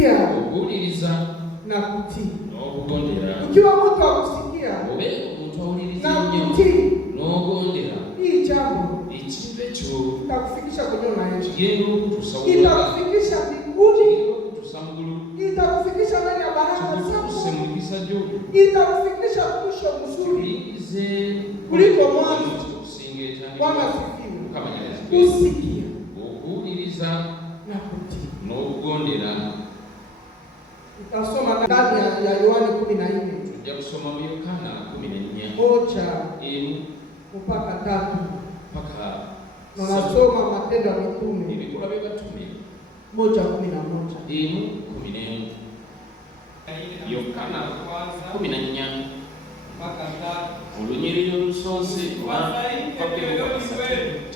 kusikia na kutii. Ukiwa mtu wa kusikia na kutii, hii jambo itakufikisha kwenye unaenda, itakufikisha mbinguni, itakufikisha ndani ya baraka zako, itakufikisha mwisho mzuri kuliko mwanzo. Bwana asifiwe. Usikia na kutii. Utasoma ndani ya Yohana 14. Tujja kusoma mu Yohana 14. Moja mpaka 3. Mpaka nasoma Matendo ya Mitume. Ibikula bya batume 1:11. 14. Yohana 14 mpaka 3. Olunyiriro olusoose lwa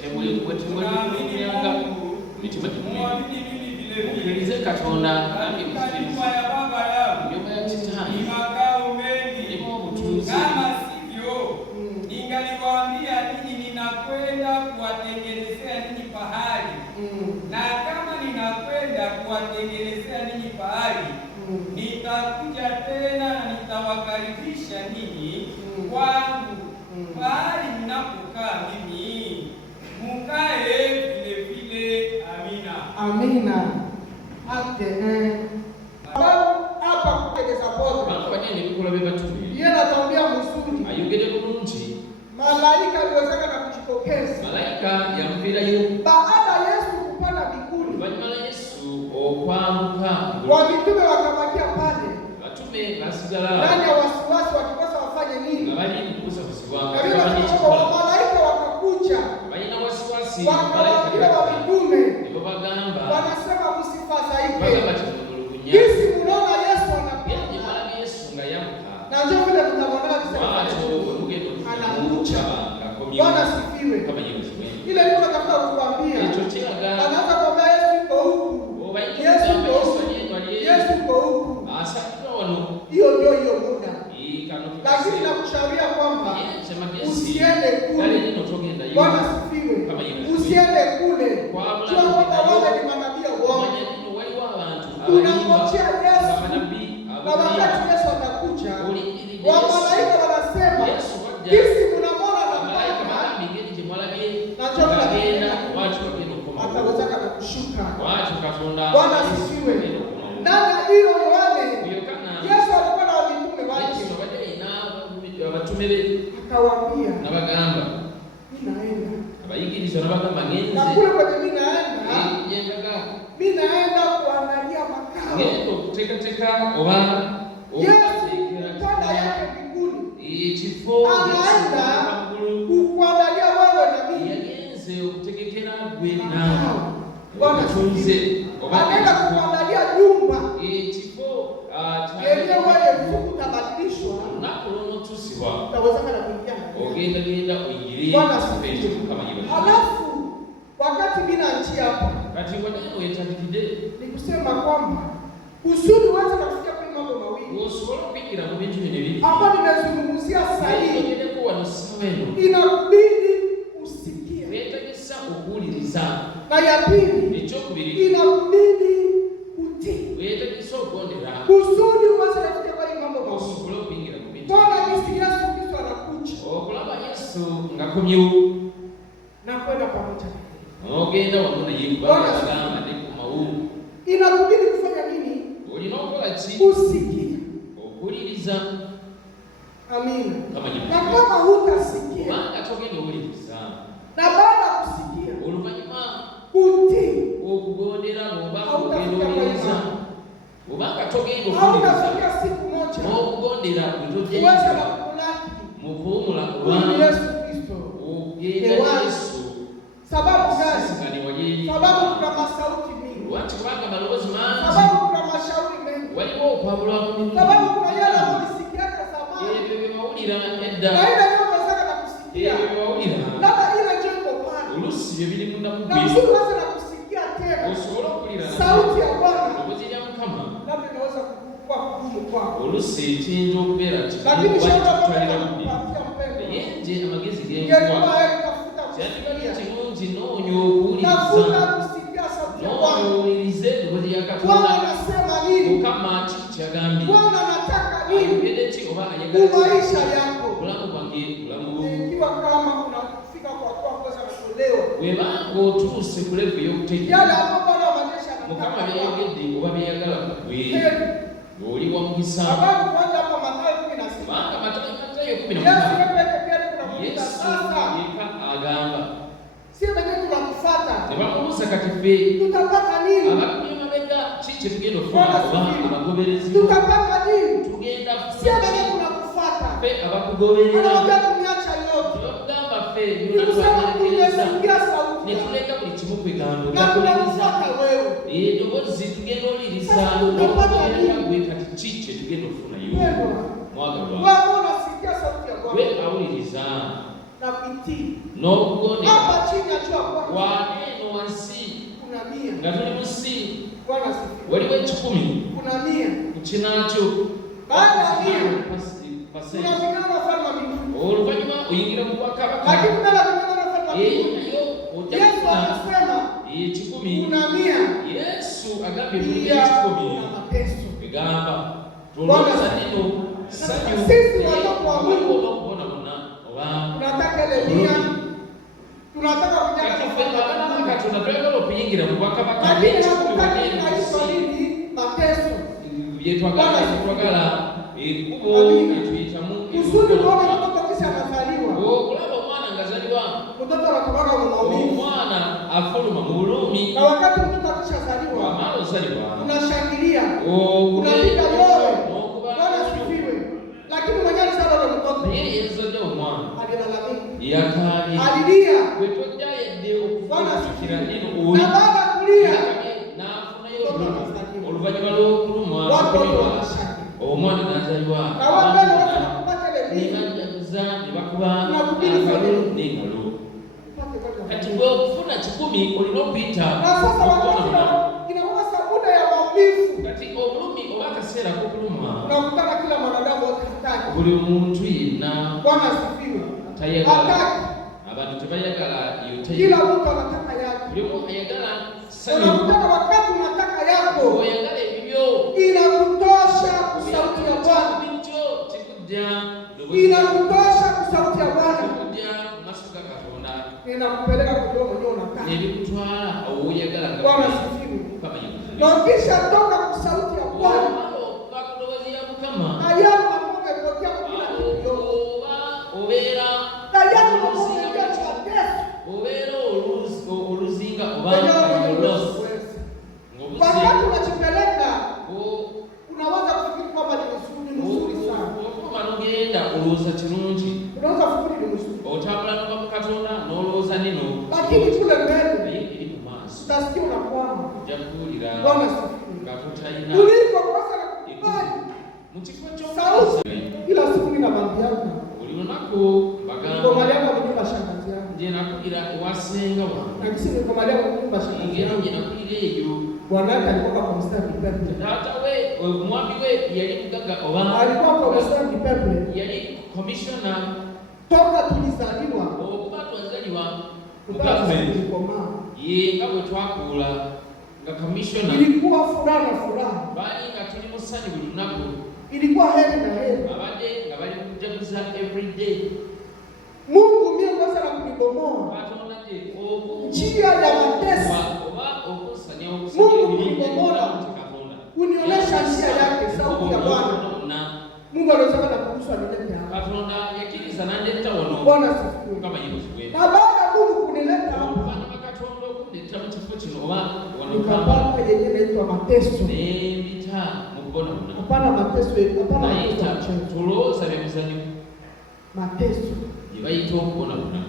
temuli kunyanga mitima ukirize Katonda kandi msikilize nyumba ya Shetani makao mengi, ndimo ubutunzi. Kama sivyo ningaliwaambia ninyi ninakwenda kuwatengenezea ninyi pahali. Na kama ninakwenda kuwatengenezea ninyi pahali, nitakuja tena na nitawakaribisha ninyi kwangu, pahali ninapokaa mimi, mkae vile vile. Amina. Amina. Hapa kutegeza bote. Kwa nini bikula bya batume? Yeye anatuambia mzuri. Ayogere bulungi. Malaika aliwezeka na kujitokeza. Malaika yamvirayo. Baada ya Yesu kupanda mbinguni. Banyuma Yesu okwambuka. Wa mitume wakabakia pale. Batume basigala. Ndani ya wasiwasi wakikosa wafanye nini? Bali kukosa kusiwa. Malaika wakakuja. Bayina wasiwasi. Malaika wa mitume. Ndio bagamba. Wanasema msifadhaike. Bagamba Yesu unaona Yesu anakuja. Yesu ngayamuka. Na ndio vile tutamwona kusema. Anakuja. Bwana asifiwe. Kama Yesu. Ile ndio nataka kukuambia. Anaanza kuambia Yesu yuko huku. Yesu yuko huku. Yesu yuko huku. Hiyo ndio muda. Lakini nakushauria kwamba usiende kule. Bwana asifiwe. Usiende kule. Sio kwamba wale ni manabii wao. Tunangojea Yesu. Na wakati Yesu atakuja, wa malaika wanasema, "Kisi mnamwona na malaika na njoo atawezeka na kushuka." Bwana asifiwe. Ndani hiyo Yohane, Yesu alikuwa na mitume wake. Akawaambia, "Nabagamba, ninaenda." abayigiriza nabagamba ngenze. Na kule kwenye mimi naenda kuangalia makao. Ngendo kutekateka oba kupanda yake mbinguni. Anaenda kukuandalia wewe na mimi. Yagenze okutegekera gwe na Bwana tuize. Anaenda kukuandalia nyumba. Yenyewe wewe utabadilishwa. Nakulono tusiwa. Utawezekana na kuingia. Genda uingilie kama hivyo. Halafu wakati mimi naanzia hapa. Kati wanao yetandikide. Ni kusema kwamba kusudi uweze kufikia kwa mambo mawili. Usiwolo kuingira mu bintu bibiri. Hapa nimezungumzia sahihi. Ngende kuwa nosaweno. Inabidi usikie. Wetagisa okuwuliriza. Na ya pili, ekyokubiri inabidi utii. Wetagisa okugondera. Kusudi uweze kufikia kwa mambo mawili. Usiwolo kuingira mu bintu. Bwana nisikia Yesu Kristo anakuja. Okulaba Yesu ngakomyewo. Na kwenda pamoja. Ogenda wamuna yibagamba ndi ku mawulu. Inabidi kufanya nini? Olina okukola ki? Usikie. Okuwuliriza. Amina. Na kama hutasikia, kubanga togenda owuliriza. Na baada ya kusikia, oluvannyuma utii. Okugondera bw'oba ogenda owuliriza. Obanga togenda owuliriza. Hautafika siku moja. Okugondera bwe uweze kulaki. Mu kuwumula Yesu Kristo. Ogenda Yesu. Sababu gani? Sababu kuna masauti mingi. Watu wanga malowoozi mangi. Sababu kuna mashauri mengi. Waliwo okwabulwa mungi. Sababu kuna yale walisikia zamani. Ebyo bye bawulira edda. Na ile ndio unaweza kusikia. Ebyo bye bawulira. Labda ile ndio iko pale. Olusi bye biri munda mu Na mzuri unaweza kusikia tena. Osobola okulira sauti ya Bwana. Obuzi ya Mukama. Labda inaweza kukua kugumu kwako. Olusi ekiyinza okubeera kiti. Lakini shauri ya Bwana yenje amagezi g'enkuba. kirungi noonya okuwuliriza. Tafuta kusikia sauti ya Bwana. Owulirize eddoboozi lya Katonda. Bwana anasema nini? nini? Kama chicha gambi. Bwana anataka nini? Maisha yako. Ikiwa kama unafika kwa kuweza kutolewa. Webango tuse kulevu yote. Yale ambapo Bwana majesha anataka. Mukama byayogedde oba byayagala kwe. Oli wa mugisa. Sababu kwanza hapa Mathayo 16. Banga Mathayo 16. Yesu yeye pia kuna sasa. Yeka agamba. Si wenyewe tunakufuata. Tebamubuuza kati ffe. Tutapata nini? Abakuye mabega chiche tugenda ofuna oba abagoberezi. Tutapata nini? Tugenda si wenyewe tunakufuata. Ffe abakugoberera. Anawaambia kumiacha yote. Tugamba ffe tunasikia sauti. Netuleka buli kimu kwegamba. Na tunakufuata wewe. Eddoboozi tugenda oliriza. Tugenda gwe kati chiche tugenda ofuna yo. Mwagalwa. Wewe unasikia sauti ya Bwana. Wewe awuliriza. Na kutii. N'okugondera. Hapa chini ya jua Bwana. Waneno wansi. Kuna 100. Nga tuli munsi. Bwana asifiwe. Waliwo 10. Kuna 100. Kukinakyo. Baada ya 100. Tunafika na ufalme wa mbinguni. Oluvannyuma oyingira mu bwakabaka. Lakini mbele tunaenda na ufalme wa mbinguni. Yesu anasema 10. kuna 100. Yesu agambye mu 10. Na mateso. Egamba. Tulowooza nino. Sisi watoto wa Mungu. Tunataka ile 100. Tunataka kujaza tunataka kuyingira mu bwakabaka. Lakini hakutaki na nini? Mateso. Twagala ekkubo etuyitamu kusudi kuona mtoto kisha anazaliwa. Kulaba omwana ngazaliwa. Mtoto anakuwa na maumivu. Omwana afuluma mu bulumi. Na wakati mtoto akishazaliwa, amalo ozaliwa. Unashangilia. Unapiga yowe. Bwana asifiwe. Lakini mwenyewe alisema ndo mtoto. Yeye yezodde omwana. Alilalamika. Yakali. Alilia. Wetojja yedde okufikira nino oli. Na baada kulia. Nafunayo oluvannyuma lw'okuluma. Omwana n'azaliwa. Nebajaguza ne bakuba akalu n'engalo. Kati bwe okufuna 10 olina okuyita okubona. Inakuwa sabuda ya maumivu. Kati obulumi oba akaseera k'okuluma. Unakutana kila mwanadamu hataki. Buli muntu yenna. Bwana asifiwe. Tayagala. Abantu tebayagala yote. Kila mtu anataka yake. Buli muntu ayagala sanyu. Unakutana wakati unataka yako. Oyagala ebibyo. Inakutosha sauti ya Bwana. Inakutosha sauti ya Bwana. Ninakupeleka kujua mwenyewe unataka. Nilikutwala au oyagala. Bwana asifiwe. Na kisha toka kwa sauti ya Bwana. Ayana mambo yamepotea kwa kila kitu. Obera. Ayana mambo yamepotea. Obera oluzinga obanga olosi. Wakati unachipeleka unaweza kufikiri kwamba ni nzuri sana. Ngenda olooza kirungi. Unaweza kufikiri ni nzuri. Otambula n'ova mu Katonda n'olowooza nino. Lakini kule mbele eri mu maaso. Utasikia unakwama. Ojja kuwulira nga totalina. Kuliko kosa na kukubali. Mu kifo sauti. Kila siku ninamwambiana. Buli lunaku bagamba. Nikomaliana na nyumba shangazi yangu. Nje nakulira ewasenga wange. Na kisi nikomaliana na nyumba shangazi yangu. Nje nakulira eyo. Bwana alikuwa kwa mstari pepe. Tata we omwami we yali mugaga oba. Alikuwa kwa mstari pepe. Yali commissioner. Toka tulizaliwa. Okuba twazaliwa. Government. Ye nga bwe twakuula nga commissioner. Ilikuwa furaha na furaha. Bali nga tuli mu ssanyu buli lunaku. Ilikuwa heri na heri. Abadde nga bali mu kujaguza every day. Mungu mie kwanza na kunibomoa. Katonda je njia ya mateso. Oba okusanya Mungu kunibomoa. Unionyesha njia yake sauti ya Bwana. Mungu anaweza kukuruhusu anilete hapa. Katonda yakiriza nandeta wono. Bwana asifiwe. Kama yibuzwe. Na baada ya Mungu kunileta hapa. Bwana Katonda okunileta mu kifo kino oba nikapata yenye inaitwa mateso. Nembita mubona muna. Hapana mateso, hapana mateso. Tulowooza byemuzanyo. Mateso. Yebayita okubona muna.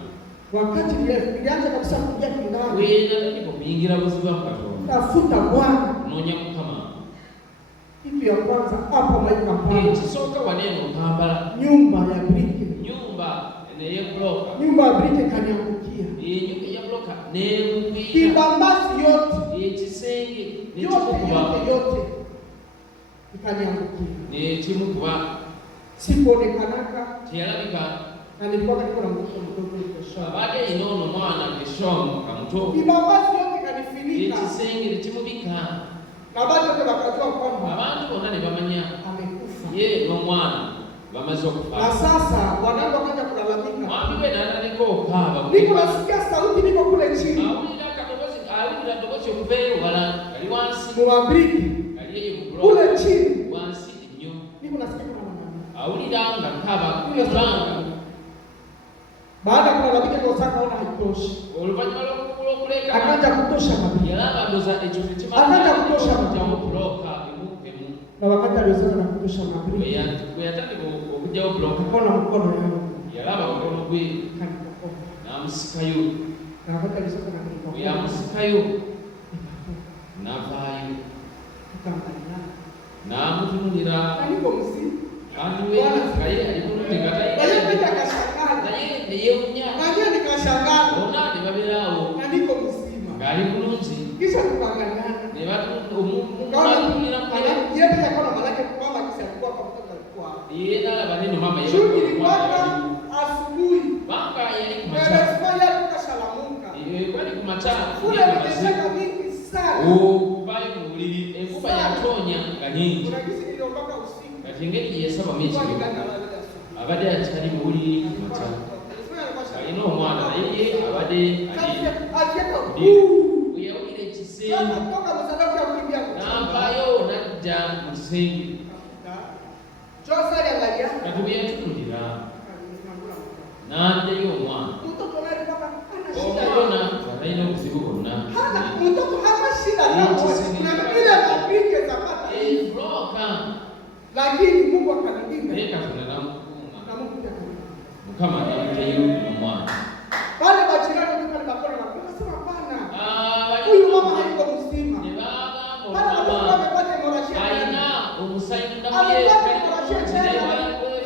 Wakati nilianza kabisa kuja kindani. Wewe ndipo kuingira buziba mu Katonda. Tafuta Bwana. Nonya Mukama. Kitu ya kwanza hapa maika pale. Kisoka waneno Kampala. Nyumba ya briki. Nyumba ya bloka. Nyumba ya briki kaniangukia. Nyumba ya bloka nemukwira. Kibambasi yote. Kisenge yote. Ikaniangukia. Kimukuba. Sikuonekanaka. Tiyalabika. Na nilikuwa katika na mtoto mdogo Shom. Baada inono mwana ni Shom kamuto. Kibambasi yote kanifinika. Kisenge kimubika. Na baada yote wakajua kwamba ye n'omwana bamaze okufa. Na sasa wanangu wakaanza kulalamika. Mwambiwe nana niko okaba. Niko nasikia sauti niko kule chini. Awulira dogozi okuveyo wala kali wansi. Muabriki. Kali yeye kule chini. Wansi nnyo. Niko nasikia kulalamika. Awulira nga nkaba kubanga. Baada ya kulalamika kwa sasa ona haitoshi. Oluvanyuma lw'okuleka akaanza kutosha mabili. Yalaba ndoza ekyo kitima. Akaanza kutosha mabili. Kuloka emu. Na wakati aliweza na kutosha mabili. Kuyatandika okujjawo kuloka. Akaona mkono yangu. Yalaba mukono gwe. Namusikayo. Na wakati aliweza na kutosha. Yamusikayo. Navaayo. Tukamaliza. Namutunulira. Aliko mzima. Anduwe kaye alikuntegata ile. Alipenda kashangaa. Na yeye ndiye unya. Najua nikashangaa. Ona ni babirawo. Aliko mzima. Ngali kulunzi. Kisha tukangana. Ne batu Ukaona yeye pia kwa malaki mama kisa alikuwa pamoja alikuwa. Yeye na baneno mama yeye. Shughuli ilikuwa asubuhi. Banga yeye kumacha. Nimefanya tukashalamuka. Kwani kumacha. Kule nimeshaka mingi sana. Kubaye mulili ekuba yatonya kanyingi. Kuna kisi niliombaka usiku. Kachengeli yesaba mechi. Abade atali mulili kumacha. Ino omwana yeye abade ali. Akieka Uyawire kise. toka msababu ya kukimbia. Nampayo najja musengi. Josa aliangalia. Katuye tunulira. Nande yo omwana. Mtoto naye baba ana shida. Omwana wanaina obuzibu bonna. Hana mtoto hana shida nao. Na ile mapike zapata. Bloka. Lakini Mungu akanilinda. Leka tunanamukunga. Na Mungu akanilinda. Mukama yamteyo omwana. Wale majirani walikuwa ni bakora na kusema hapana. Huyu mama hayuko mzima. Ne baba Bana mtoto amepata hemorrhage. aina omusayinda Amepata hemorrhage tena.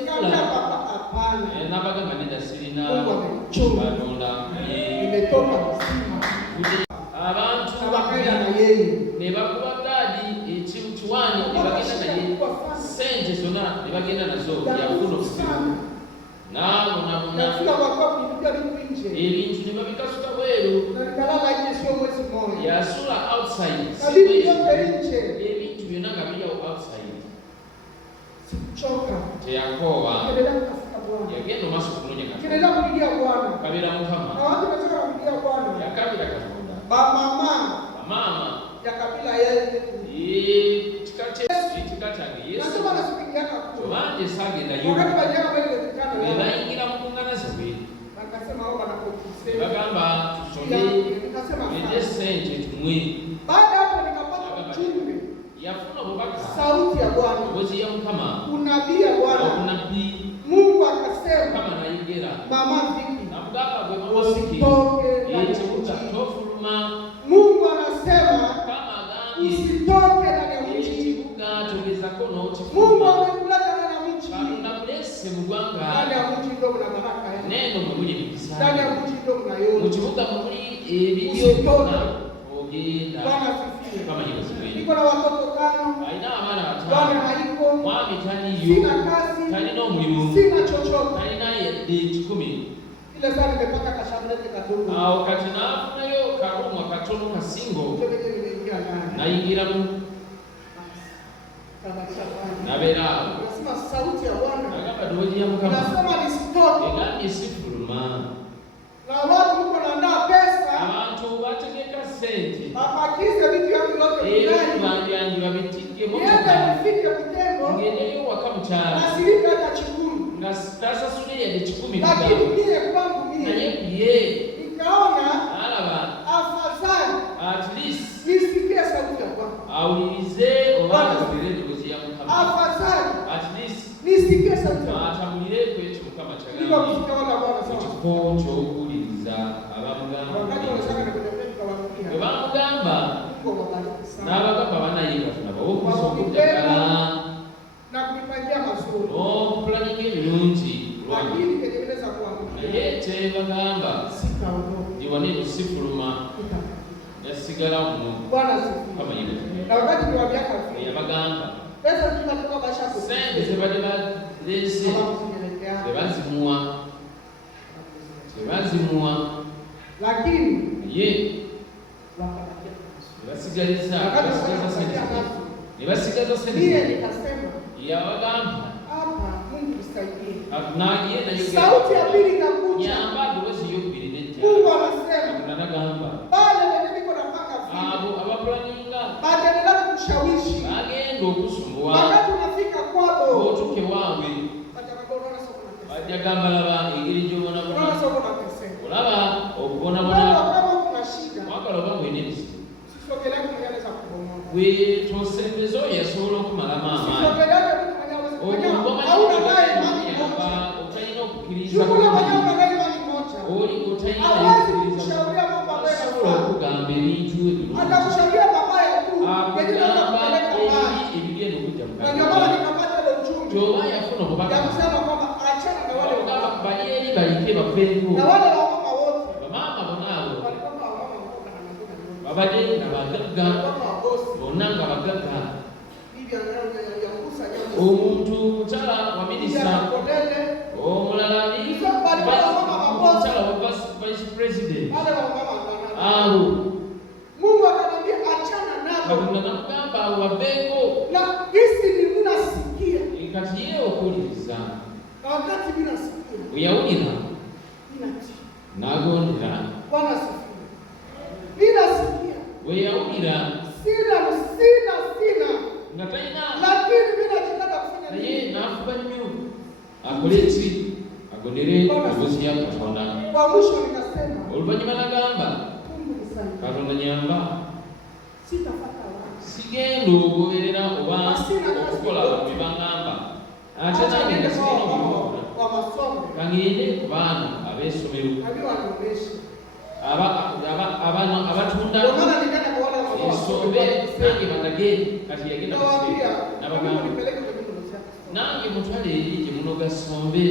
Nikamwambia baba hapana. nabaga manenda sirina Mungu amechunga. Batonda Nimetoka mzima. Abantu Abakaida na yeye. Ne bakuba gadi ekintu kiwani ne bagenda naye sente zonna ne bagenda nazo yafuno kusimu. Nafika kwa kupiga vitu nje. Ebintu ne babikasuka bweru. Na nikalala nje sio mwezi mmoja. Yasula outside. Kabidi yote nje. Ebintu byonna nga biri outside. Sikuchoka. Teyakowa. Endelea kutafuta Bwana. Yagenda maaso kunonya Katonda. Endelea kulilia Bwana. Kabira Mukama. Na watu wanataka kulilia Bwana. Yakabira Katonda. Mama ya kabila yeye. Tikate Yesu. Nasema nasipigiana kwa. Tobanje sagenda yo. Wakati bajana wale wekana. Bebayingira mukungana zabwe. Akasema wao wanapokusema. Bagamba tusome. Nikasema Ende sente tumwe. Baada hapo nikapata ujumbe. Yafuna bubaka. Sauti ya Bwana. Bozi ya Mukama. Unabii ya Bwana. Unabii. Mungu akasema kama naigera. Mama Viki. Namugamba gwe mama Viki. Yechuka tofuluma. Mungu anasema kama gambi. Usitoke ndani ya mji. Yechuka tugeza kono uchifuka. Mungu amekuleta ndani ya mji. Kana blesse mugwanga. Ndani ya mji ndio kuna baraka yake. Neno mwenye bikisa. Ndani ya mji ndio kuna yote. Muchibuka muri ebidio Usitoke. Ogenda. Bwana asifiwe. Kama hiyo siku. Niko na watoto 5. Aina amana Bwana watano. haiko. Mwami tani yo. Sina kazi. Tani no mulimu. Sina chochote. Tani naye de 10. Ile saa nimepata kashabrete kadogo. Wakati nafuna yo karumwa katono kasingo. Ndio nimeingia ndani. Naingira mu nabera. Nasema sauti ya Bwana. Agamba doji ya Mukama. Nasema nisitoke. Egambye sifuluma. Na watu huko naandaa pesa. Abantu bategeka sente. Apakize vitu yangu yote ndani. Byanjye babitike mu Niende nifike Butembo. ngeneyo wakamukyala. Nasilipe hata 10. Nga tasasule yade 10 Lakini mie kwangu naye mie. biye. Nikaona Alaba. afadhali At least. nisikie sauti ya Bwana. Awulirize obanga kubirendo doji ya Mukama. Afadhali At least. nisikie sauti ya Bwana. Atambulire kwekyo Mukama Ndio kyagambye. kusikia Bwana sawa. Ekifo ky'okuwuliriza abamugamba. Wakati wanataka nikuambia nikawaambia. Bwe bamugamba Mungu awabariki sana. n'abagamba banaye Katonda bawe okusa okujjagala Na kunipangia mazuri. n'okupulaninga ebirungi lwange. Lakini kenyemeleza kwangu. Naye kyebagamba Sitaondoka. ndi wano sifuluma nasigala muno Bwana asifiwe. kama yile. Na wakati niwaambia kazi. Yabagamba Pesa tunatoka basha sente zebadde balese tebazimuwa lakini ye wakabakia nebasigaliza wakati basigaza sente wakabakia nebasigaza mie sente nikasema ya wagamba hapa. Mungu nisaidie. Akunagie na yuko sauti ya pili inakuja. Nyamba duwezi yubiri neti. Mungu anasema akunanagamba bale wenye niko napanga abo abapulaninga baendelea kumshawishi bagenda okusumbua wakati unafika kwabo otuke wawe bajagamba laba engeri gyobona bona olaba okubona bona mwakaloba mwenensi wetosembeza oyo yasobola okumala amaanyi otalina okukkiriza oli otalina okukkiriza okugamba ebintu ebigenda okujja gyoba yafuna obubaka bali eri balike bafeeko bamaama bonaabo babadde nga bagagga bonna nga bagagga. Omuntu mukyala wa minisita omulala mukyala wa vice president abo Mungu akanambia achana nabo. Katonda namugamba abo babeeko na isi ninasikia kati ye okuwuliriza wakati ninasikia bwe yawulira n'agondera. Bwana asifiwe. Ninasikia bwe yawulira sina nga talina lakini ninachotaka kufanya naye n'afuba nnyo akole ki agondere emboozi ya Katonda. Kwa mwisho nikasema oluvannyuma n'agamba Katonda nyamba sitafata watu sigenda okugoberera oba okukola bye baŋŋamba ate nange nga sigenda okukola kangende ku baana ab'essomero abatunda ensombe nange balage kati yagenda nabagamba nange mutwale eri gye munoga sombe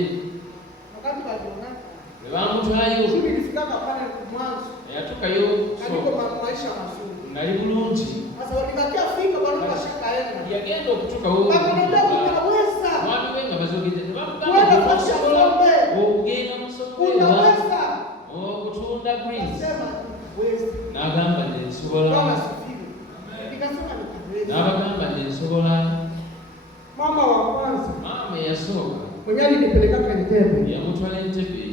bwe bamutwayo yatukayo ngali bulungi yagenda okutukawo mwami we nga bazogedde okugenda musobola okutunda greens n'agamba nti nsobola n'abagamba nti nsobola. Mama wa kwanza maama eyasooka mwenye alinipeleka kwenye Entebbe yamutwala Entebbe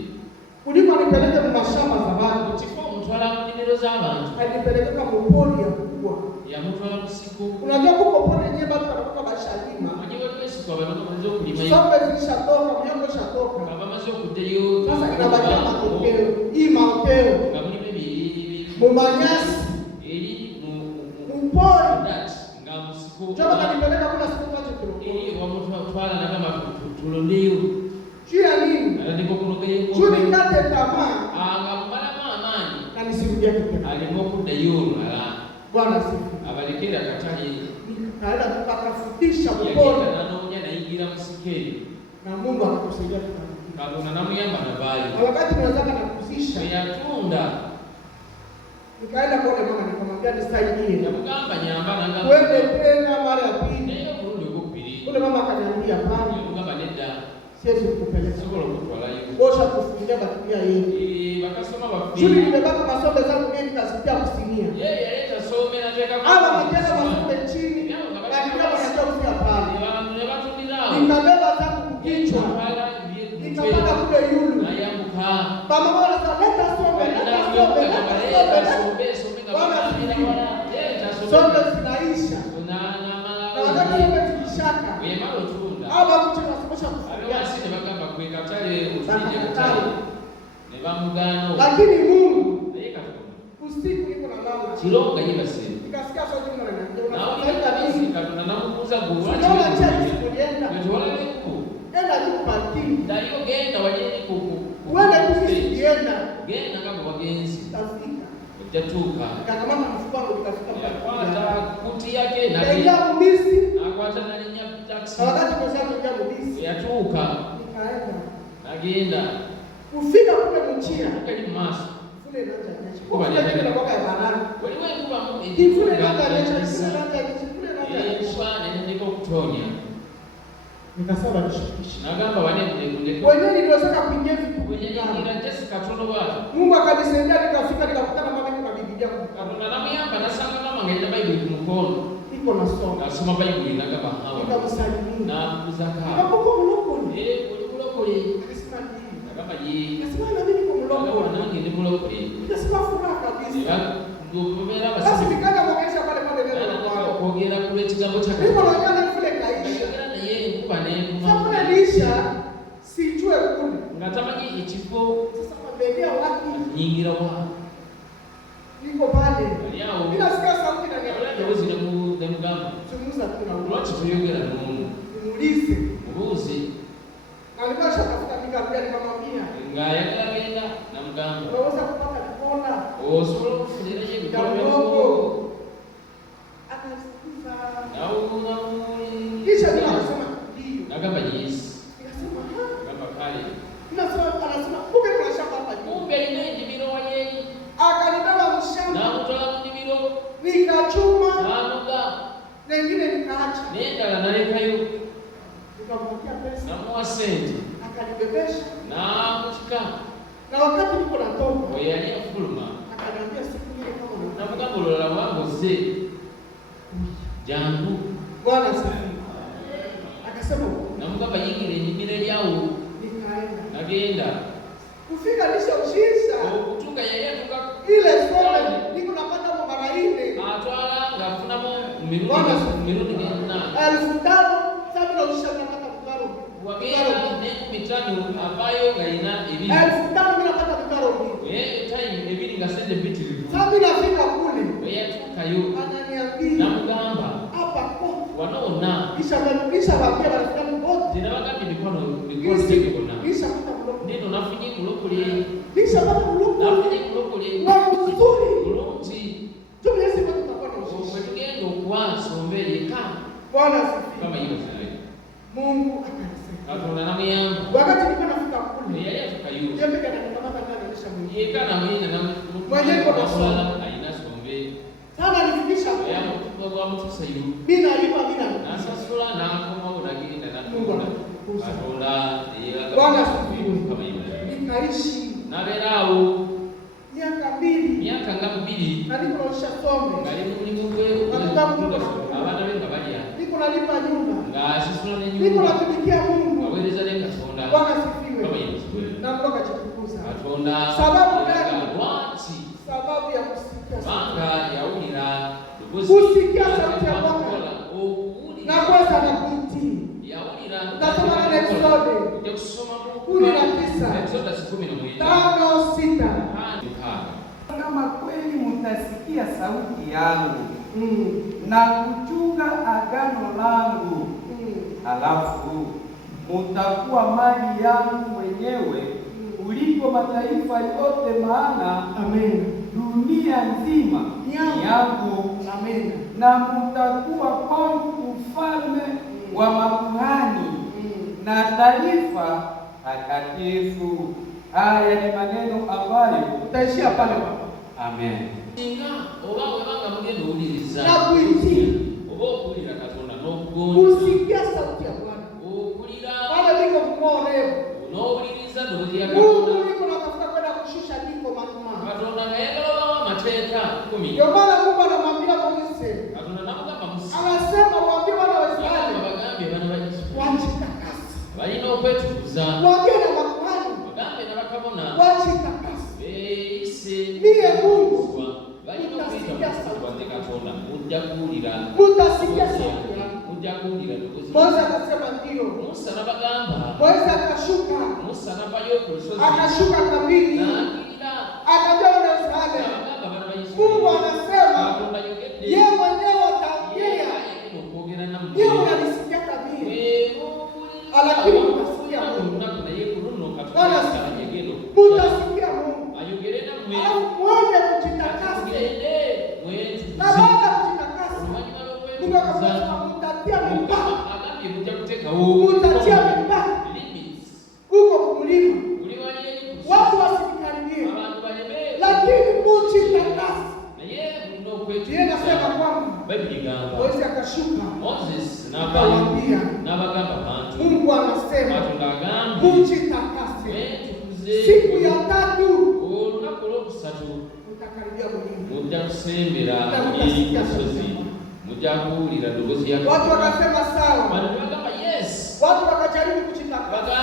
kuliko anipeleke mu mashamba za watu kutiko mutwala mu nnimiro z'abantu alipeleka mu pori ya kubwa yamutwala mu siku. Unajua kuko pori yenyewe watu wanakuwa bashalima majiwa twesiku abantu bamaze okulima sombe zilishatoka mnyongo shatoka bamaze okuddeyo sasa inabakia matokeo hii maoteo nga mulimu ebiri mu manyasi eri mu pori nga mu siku joba kanipeleka kuna siku tatu eri wamutwala nagamba tulondeyo juu ya nini alandika okunogayo juu nikate tamaa nga mumalamu amaanyi na nisirudia kitendo alimu okuddayo olulala. Bwana sifu abalekera akatale kaenda tukatafutisha mponi yagenda nanoonya nayingira mu sikeri na Mungu akatusaidia Katonda namuyamba nabaayo na wakati tunataka nakuzisha yatunda nikaenda kwa mama nikamwambia nisaidie namugamba nyamba nanga twende tena mara ya pili naye omulundi ogwokubiri ule mama akaniambia hapana yamugamba nedda siwezi kukupeleka sobola okutwalayo osha kufungia batulia yeye bakasoma juli bafi nimebaka masombe zangu mimi nikasikia kusinia yeye yaleta some nateeka hawa wakienda masombe chini lakini wanajua kusia pale ne batundirawo nikabeba zangu kukichwa nikapanda kule yulu nayambuka mama wala sa leta sombe sombe zinaisha na wakati sombe zikishaka hawa mtu wanasomesha kufungia lakini Mungu usiku niko na mama kironga yibase nikasikia sauti mwana ananiambia Katonda namubuuza unaona kulienda enda tu parking daliyo genda wajeni uende kusikienda genda kama wagenzi tafika ujatuka kakamata mfuko wangu nikafika yakwata kuti yake naingia mbisi nakwata nalinya taxi wakati mwenzangu ingia mbisi yatuka nikaenda nagenda kufika kule mchia kali maso kule nanja nyesha kule nanja kwa ya banana wewe kuba kule nanja nyesha kule nanja nyesha niko kutonya nikasaba nishikisha nagamba wane kunde wenyewe niliwezeka kuingia vitu kwenye ila Jessica tono watu Mungu akanisaidia nikafika nikakutana mama na Biblia Katonda namuyamba nasanga mama ngaita Bible ku mukono niko nasoma. Nasoma Bible nakaba hawa. Nikamsalimia. Na kuzaka. Nikapokuwa mlokole. Mlokole. Akasema nini? Nakaba yi. Akasema na mimi niko mlokole. Nangi ni mlokole. Nikasema furaha kabisa. Ngomera basi. Basi nikaanza kuongelesha pale neno la Bwana. Kuongea kule kigambo chake. Niko naona kule kaisha. Sababu nalisha sijue kule. Ngatamaki ichiko. Sasa mabebea wapi? Nyingira wa. Niko pale. Yao. Bila sikia sauti ndani ya Ndio ndemugamba. Tumuza tuna Unacho tuyogera n'umuntu. Muulize. Ubuzi. Alibasha tafuta nikamwambia nikamwambia. Ngaya kagenda na mugamba. Unaweza kupata kona. Osoro kufundira je bikora byako. Akasikiza. Kisha ndio anasema ndio. Nagamba yes. Nikasema Gamba kale. Anasema kumbe kuna shamba hapa. Kumbe ile ndimiro wanyeni. Akanibeba mshamba. Na mtoa ndimiro. Nikachuma. Na muga. Na nyingine nikaacha. Nenda na nikayo. Nikamwambia pesa. Na mwasenti. Akanibebesha. Na kuchika. Na wakati niko natoka. Wewe aliyafuluma. Akaniambia siku ile kama na mugambo lola wangu ze. Jangu. Bwana asifiwe. Akasema na mugamba yingire nyimire lyao. Nikaenda. Nagenda. Kufika nishaushisha. Kutuka yeye tuka ile soma niko napata kwa mara 4. Atwala ngafuna mo minuti na 1500 sababu na ushisha napata mtaro. Wagera ne mitano ambayo gaina ibili. 1500 mimi napata mtaro mbili. Time ibili ngasende biti. Sababu nafika kule. Wewe tukayo. Ananiambia. Na mugamba. Hapa kwa. Wanaona. Kisha waambia marafiki wote. Jina wakati mikono tege kona. Kisha pata mloko. Ndio nafinyi kulokuli. Kisha pata mloko. Nafinyi kulokuli. Wa mzuri. Kulonji. Tumesi watu tutakuwa na ushishi. Umegendo kwanza ombele kama. Bwana asifiwe. Kama hiyo sasa. Mungu akanisaidia. Atona na myangu. Wakati nilikuwa nafika kule. Yeye tukayo. Yeye pekee anakamata ndani anaisha Mungu. Yeye kana mimi na mwenyewe kwa swala aina sombe. Sana nifikisha. Yeye mtu wa mtu sayu. Bila alipa bila. Na sasa na kama unagini na Mungu Mungu. Atola yeye. Bwana asifiwe. Kama hiyo. Nikaishi. Na berao Miaka 2. miaka ngapi 2? Na niko naosha sombe. Karibu mlingwe abana wenga balia. Niko nalipa nyumba. Ngasisuna ne Niko nyumba. natumikia Mungu. Aweleza lenga tonda. Bwana asifiwe. Kama hiyo. Na Mungu akachukua. Atonda. Sababu gani? Wati. Sababu ya kusikia. Manga yaulira. Kusikia sauti ya Bwana. Na kwanza na kuitii. Yaulira. Utasoma na Exode. Ya kusoma Mungu. 19. Exode 11. 5:6. Kama kweli mtasikia sauti yangu na kuchunga agano langu, halafu mtakuwa mali yangu wenyewe kuliko mataifa yote, maana dunia nzima ni yangu. Na mtakuwa kwangu ufalme wa makuhani na taifa takatifu. Haya ni maneno ambayo utaishia pale baba. Amen. Inga obawe banga mugendo uliriza. Na kuitii. Obo kulira katonda n'okugonza. Kusikia sauti ya Bwana. Okulira. Pale niko mkorevu. N'owuliriza ndozi ya katonda. Mungu niko natafuta kwenda kushusha niko matuma. Katonda ngayagala mateeka 10. Ndio maana Mungu anamwambia Mose. Katonda namugamba Musa. Anasema waambie wana wa Israeli. Bagambye bana ba Israeli. Wajitakase. Balina okwetukuza. Waambie na makuhani. Bagambe n'abakabona. Wajitakase. Ise. Niye Mungu. Balina okuyita sauti ya Katonda. Mujja kuwulira. Mutasikia sauti yangu. Mujja kuwulira ndogozi. Mose akasema ndio. Musa n'abagamba. Mose akashuka. Musa n'avayo ku lusozi. Akashuka kabili. Akajua wana Israeli. Mungu anasema yeye mwenyewe ataongea. Yeye anasikia kabili. Lakini mtasikia Mungu. Bwana asifiwe. Mtasikia Mungu. Au mwende kujitakasa. Na baada ya kujitakasa, Mungu akasema mtatia mipaka. Mtatia mipaka. Huko kumlima. Watu wasikaribie. Lakini mjitakase. Yeye anasema kwamba Mose akashuka. Akamwambia Mungu anasema mjitakase. Siku ya 3 utakaribia Mungu. Mujja kusembera eri kusozi. Mujakuulira dogozi ya watu wakasema sawa. Bantu bagamba yes. Watu wakajaribu kujitakasa.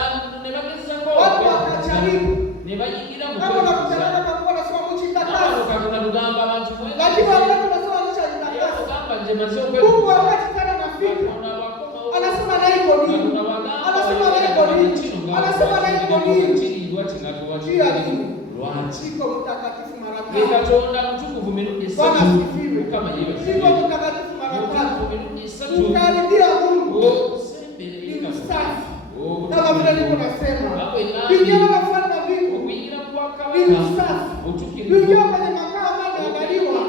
Ne bagezako. Watu wakajaribu. Ne bayingira mu kama nakutana kwa kuwa nasema kujitakasa. Kama lugamba abantu mwe. Lakini wakati nasema kujitakasa. Kugamba nje mazio kwetu. Mungu wakati tena nafika. Anasema na iko nini? Anasema na iko nini? Anasema na iko nini? Jia nini? Siko mtakatifu mara tatu. Nikatonda mtukufu mirudi Bwana satu. asifiwe. Kama hiyo. Siko mtakatifu mara tatu. Mirudi satu. Ukaribia Mungu. Sembe ni usafi. Kama vile niko nasema. Ingia na ufalme wa mbingu. Kuingia kwa kama. Ni usafi. Ingia kwenye makao ambayo yaandaliwa.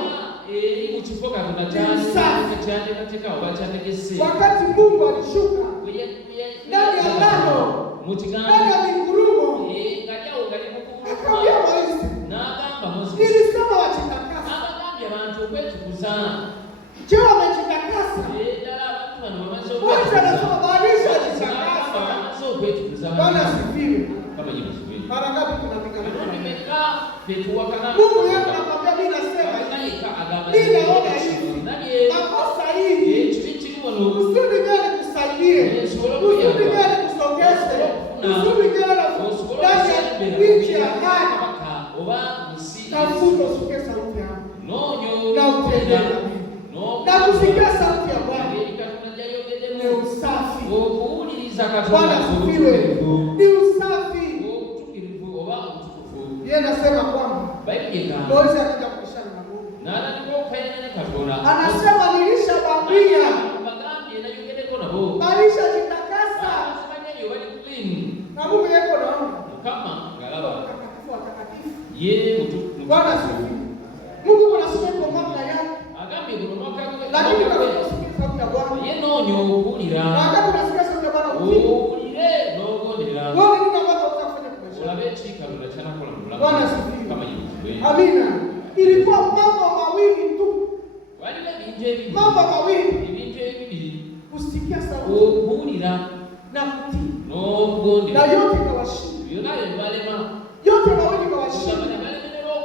Uchipoka kuna chane katika wachategese. Wakati Mungu alishuka ndani ya ngano, ndani ya mingurumo, akaambia Moise, nilisema wajitakase. Je, wamejitakasa? Moise anasema badilisha wajitakasa. Bwana asifiwe. Mara ngapi tunapigana? Mungu yeye anakuambia mimi nasema hivi. Ninaona hivi. Makosa hii. Usudi gani kusaidie? Usudi gani kusogeze? Usudi gani na nchi ya haki? Tafuta usikie sauti yako. Na utende na kusikia sauti ya Bwana. Ni usafi. Bwana asifiwe. Ni usafi. Yeye anasema kwamba Moise akija kushana na Mungu. Anasema nilishabambia. Balisha jitakasa. Na Mungu yako naona. Kama galaba. Bwana asifiwe. Mungu anasema kwa mamlaka yake. Agambi kwa mamlaka yake. Lakini kama unasikia sauti ya Bwana. Yeye nonyo kulira. Na kama unasikia sauti ya Bwana kulire nogodera. Wewe ni ndio ambao utafanya kwa Ulabechi kabla chana kwa mlango. Bwana asifiwe. Kama hiyo. Amina. Ilikuwa mambo mawili tu. Wale binje bibi. Mambo mawili. Binje bibi. Kusikia sauti. Kulira na kutii. No gonde. Na yote kawashinda. Yonaye malema. Yote mawili kawashinda.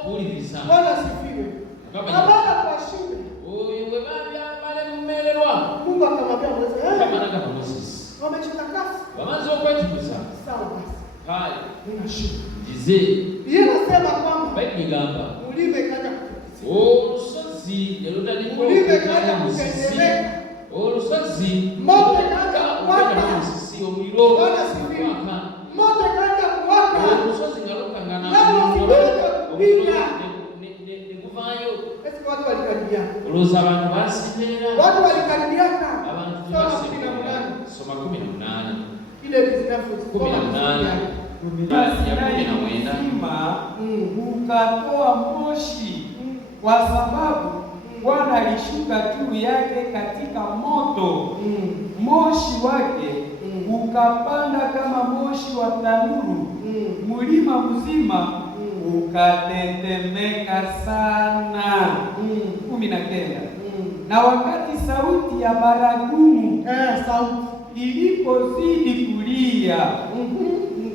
Kulirisa. Bwana asifiwe. Baada kuwashinda. Wewe baba male mmelelwa. Mungu akamwambia Moise, kama nanga kwa Moses. Wamechitakasa. Wamanzo kwetu kusa. Sawa basi. Hai. Ninashinda. Jize. Yeye anasema kwamba Bible gamba. Mulime kaja kutikisa. Rusozi yalotali kwa. Mulime kaja kukendeleka. Rusozi. Moto kaja kuwaka. Sisi omiro. Bwana asifiwe. Moto kaja kuwaka. Rusozi ngaruka ngana. Nalo kidogo kupika. Nikuvayo. Esi watu walikaribia. Uloza abantu basimera. Watu walikaribia. Abantu basimera. Soma 18. Ile zinafu 18. Ukatoa moshi kwa sababu Bwana alishuka juu yake katika moto. Moshi wake ukapanda kama moshi wa tanuru. Mlima mzima ukatetemeka sana. 19. Na wakati sauti ya baragumu ilipozidi kulia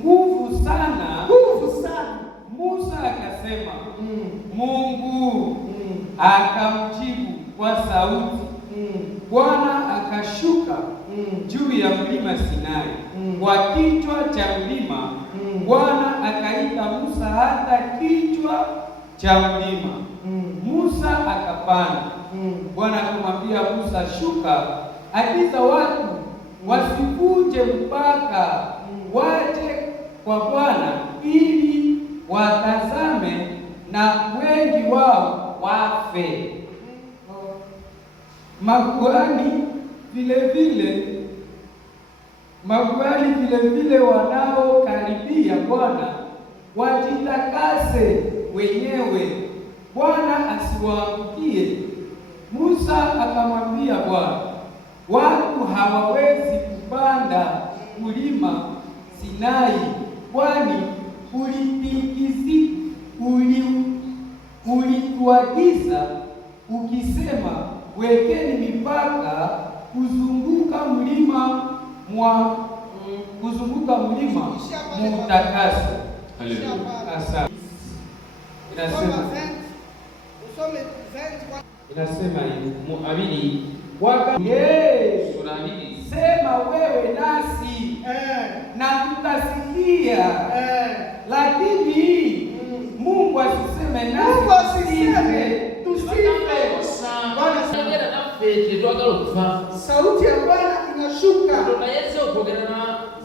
nguvu sana, Musa akasema, Mungu akamjibu kwa sauti. Bwana akashuka juu ya mlima Sinai kwa kichwa cha mlima. Bwana akaita Musa hata kichwa cha mlima. Musa akapanda. Bwana akamwambia Musa, shuka, agiza watu wasivunje mpaka waje kwa Bwana ili watazame na wengi wao wafe. Makuhani vile vile wanaokaribia Bwana wajitakase wenyewe, Bwana asiwaangukie. Musa akamwambia Bwana, watu hawawezi kupanda mlima Sinai, kwani ulituagiza ukisema, wekeni mipaka kuzunguka mlima mtakase. Haleluya. Asante. Inasema hivi. Muabili Sema wewe nasi na tutasikia, lakini Mungu asiseme nasi sauti ya Bwana inashuka.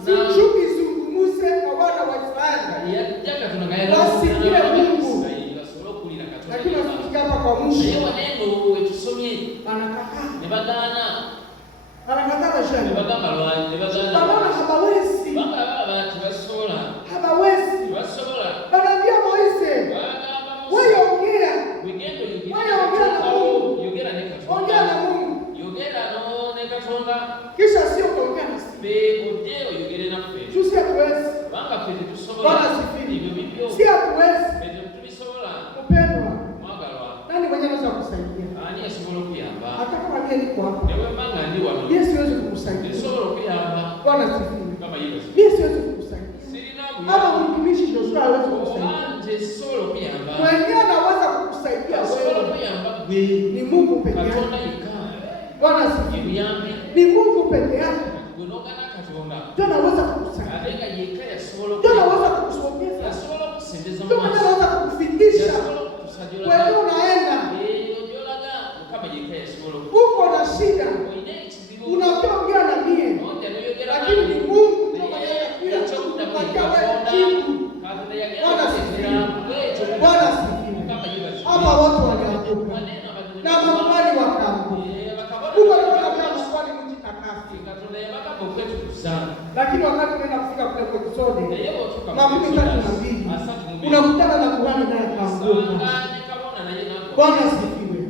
Sishuki zungumuse na wana wa Israeli wasikie Mungu, lakini wasikia hapa kwa mwisho anakataa bashani habawezi banaambia Moise wewe ongea na Mungu kisha sio kuongea na sisi tusi hatuwezi Bwana sifini si hatuwezi upendwa. Nani mwenye anaweza kusaidia? Hata kama mimi niko hapa Yesu siwezi kukusaidia. Bwana sifini Yesu siwezi kukusaidia. Hata mtumishi Joshua hawezi kukusaidia. Mwenye anaweza kukusaidia wewe ni Mungu pekee yake. Bwana sifini ni Mungu pekee yake ndio anaweza kukusaidia, ndio anaweza kukusogeza, ndio anaweza kukufikisha wewe unaenda uko na shida unaongea na mie, lakini ni Mungu ndio anakupatia wewe jibu. Bwana sifiwe. Hapa watu walianguka na mabali wakaanguka. Mungu anakuambia maswali mjitakasi. Lakini wakati unaenda kufika kule kwa kusode makumi 32 unakutana na kuhani naye akaanguka. Bwana sifiwe.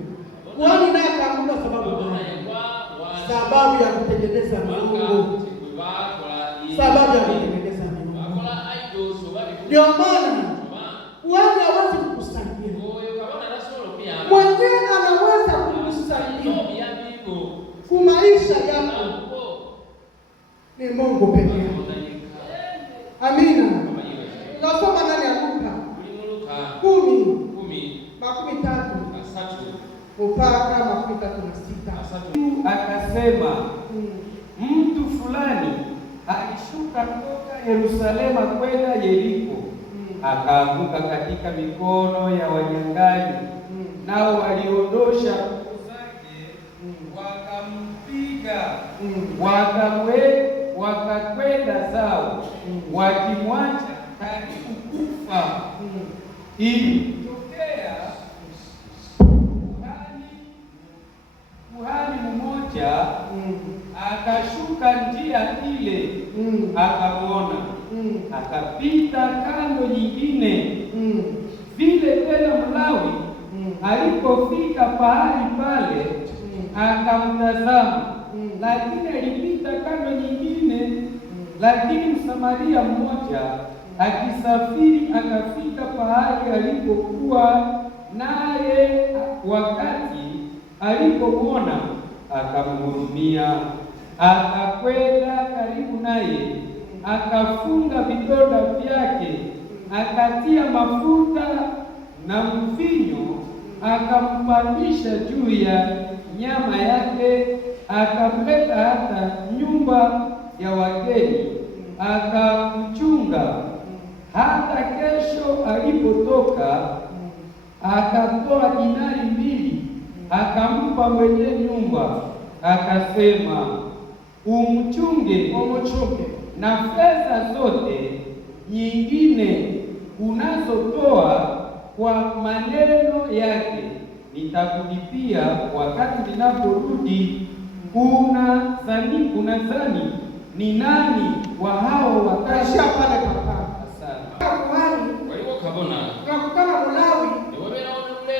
Kuhani naye akaanguka sababu gani? Sababu ya kutengeneza miungu. Sababu ya kutengeneza miungu. Ndio maana kuhani hawezi kukusaidia. Mwenyewe anaweza kukusaidia kumaisha yako ni Mungu pekee. Amina. Tunasoma ndani ya Luka 10:13 mpaka 36. Akasema mtu fulani alishuka kutoka Yerusalemu kwenda Yeriko, akaanguka katika mikono ya wanyang'anyi, nao waliondosha nguo zake, wakampiga, wakakwenda zao, wakimwacha karibu kufa. Ilitokea kuhani mmoja akashuka njia ile, akamwona, akapita kando nyingine. Vile tena Mlawi alipofika pahali pale, akamtazama, lakini alipita kando nyingine. Lakini Msamaria mmoja akisafiri akafika pahali alipokuwa, naye wakati alipomwona akamhurumia, akakwenda karibu naye, akafunga vidonda vyake, akatia mafuta na mvinyo, akampandisha juu ya nyama yake, akamleta hata nyumba ya wageni, akamchunga. Hata kesho alipotoka, akatoa dinari 2 akampa mwenye nyumba, akasema, umchunge na fedha zote nyingine unazotoa kwa maneno yake, nitakulipia wakati ninaporudi. Unadhani ni nani wa hao wakaishia pale papa? Kuhani kabona tunakutana Mlawi,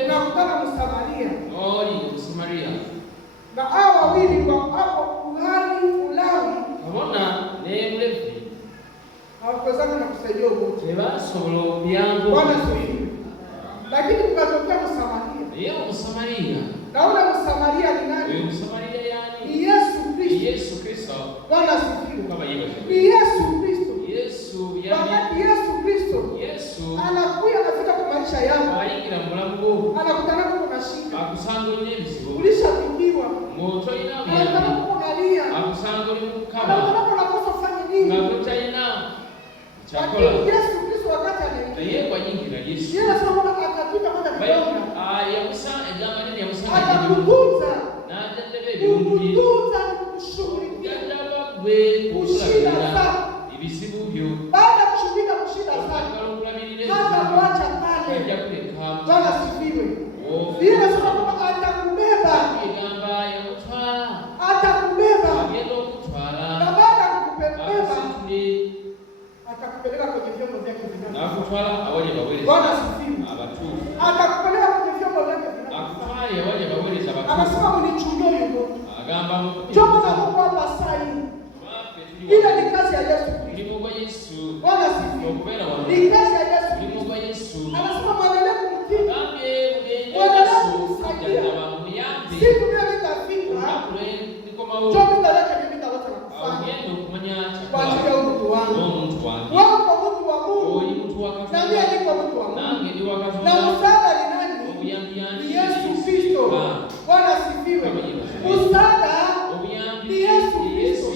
tunakutana Msamaria, na hao wawili kwa hapo kuhani Mlawi kabona ne mlevi hawakozana na kusaidia wote basobola byango. Bwana sifiwe. Lakini tukatokea Msamaria. Na ule Msamaria ni nani? Huyo Msamaria yani ni Yesu Kristo. Bwana sifiwe. Kama hivyo. Ni Yesu Kristo. Yani Yesu anakuja katika maisha yako. Anakutana na shida. Ulishapigiwa. chakula. Yesu Kristo wakati anaingia Yeye kwa nyingi na Yesu. Yeye anasema kwamba akapita kwenda kidogo. Ya Musa egamba nini ya Musa akakutunza na atendebe byumbi. Kutunza kushughulikia. Kushida zako. Ibisibu byo. Baada kushughulika kushida zako. Hata kuacha pale. Bwana sifiwe. Yeye anasema kwamba atakubeba. Egamba ya mutwala. Atakubeba. Agenda okutwala. Na baada ya kukubeba atakupeleka kwenye vyombo vyake vinavyo. Na kutwala awali baweleza. Bwana sifiwe. Abatu. Atakupeleka kwenye vyombo vyake vinavyo. Akutwala awali baweleza abatu. Anasema mnichungie yuko. Agamba mu. Chombo cha Mungu hapa sasa hivi. Ile ni kazi ya Yesu. Ndimo Yesu. Bwana sifiwe. Ni kazi ya Yesu. Ndimo Yesu. Anasema mwendelee kumtii. Agambe mwendelee Yesu. Siku ndio itafika. Chombo ndaleta mimi ndaleta kufanya. Kwa ajili ya mtu wangu. Wao kwa mtu wa Mungu. Na mimi niko mtu wa Mungu. Na msaada ni nani? Ni Yesu Kristo. Bwana sifiwe. Msaada ni Yesu Kristo.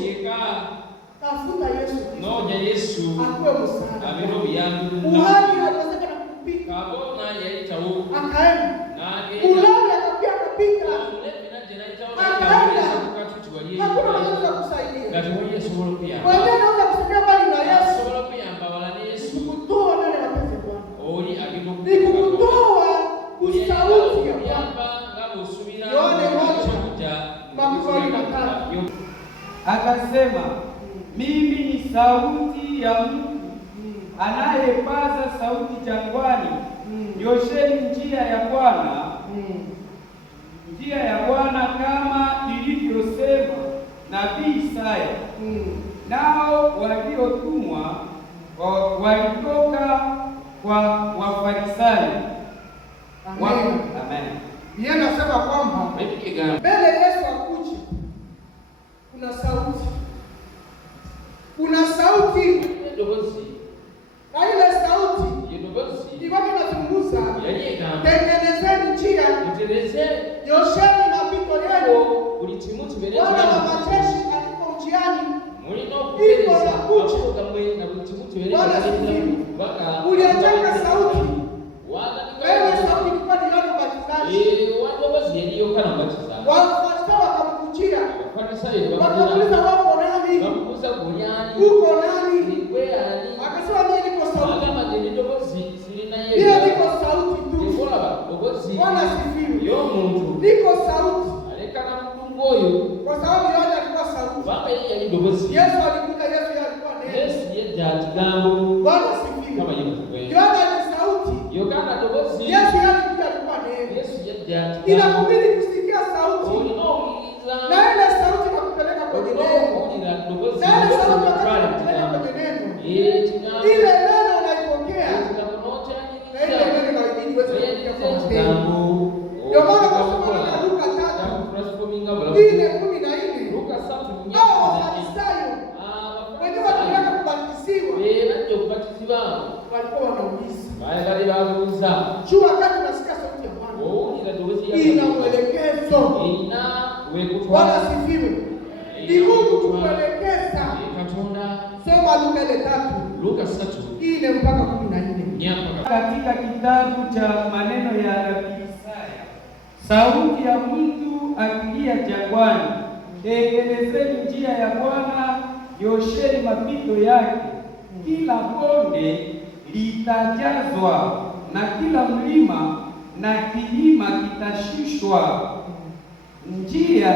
Tafuta Yesu Kristo. Noja Yesu. Akuwe msaada. Abiro byangu. Uhai anaweza kupika. Kabona yaita wo. Akaenda. Nage. Ulao akapia kapika. Akaenda. Hakuna anaweza kusaidia. Gatuye sobolo pia. Wewe unaweza kusaidia bali na Yesu. Sobolo pia mbawala ni Yesu. Kutoa ndani ya mapenzi ya Bwana. Oli agimo. Ni kutoa usauti ya Bwana. Ngabo usubira. Yohane 1:23. Akasema, mimi ni sauti ya mtu anayepaza sauti jangwani, nyosheni njia ya Bwana, njia ya Bwana, kama ilivyosema nabii Isaya. Nao waliotumwa walitoka kwa Wafarisayo. Amen. Yeye anasema kwamba mbele Yesu akuje kuna sauti. Kuna sauti. Na ile sauti iwake nazungumza, tengenezeni njia, nyosheni mapito yenu. Bwana wa majeshi alipo njiani, iko na kuja. Bwana sifiwe. Uliachaka sauti. Wewe sauti ilikuwa ni Yohana Mbatizaji. Wafarisayo wakamkujia. Wakamuuliza wako nani? Uko nani? Akasema mimi niko sauti. Mimi niko sauti tu. Bwana sifiwe. Niko sauti. Kwa sababu Yohana alikuwa sauti. Yesu alikuja, Yesu alikuwa neno. Bwana sifiwe. Yohana ni sauti. Yesu alikuja, alikuwa neno. Inakubidi kusikia sauti. Na ile sauti inakupeleka kwenye neno. Na ile sauti inakupeleka kwenye neno. Ile neno unaipokea. Na ile neno inabidi uweze kusikia kwa neno. Ndio maana kusoma na Luka 3:14. Hao Wafarisayo wenyewe walitaka kubatizwa. Walikuwa wanauliza. Jua wakati unasikia sauti ya Bwana. Ina mwelekezo. Bwana sifiwe. Ni Mungu kukuelekeza. Soma Luka 3:4 katika kitabu cha maneno ya nabii Isaya, sauti ya mtu akilia jangwani, tengenezeni njia ya Bwana, nyosheni mapito yake. Kila bonde litajazwa na kila mlima na kilima kitashushwa. Njia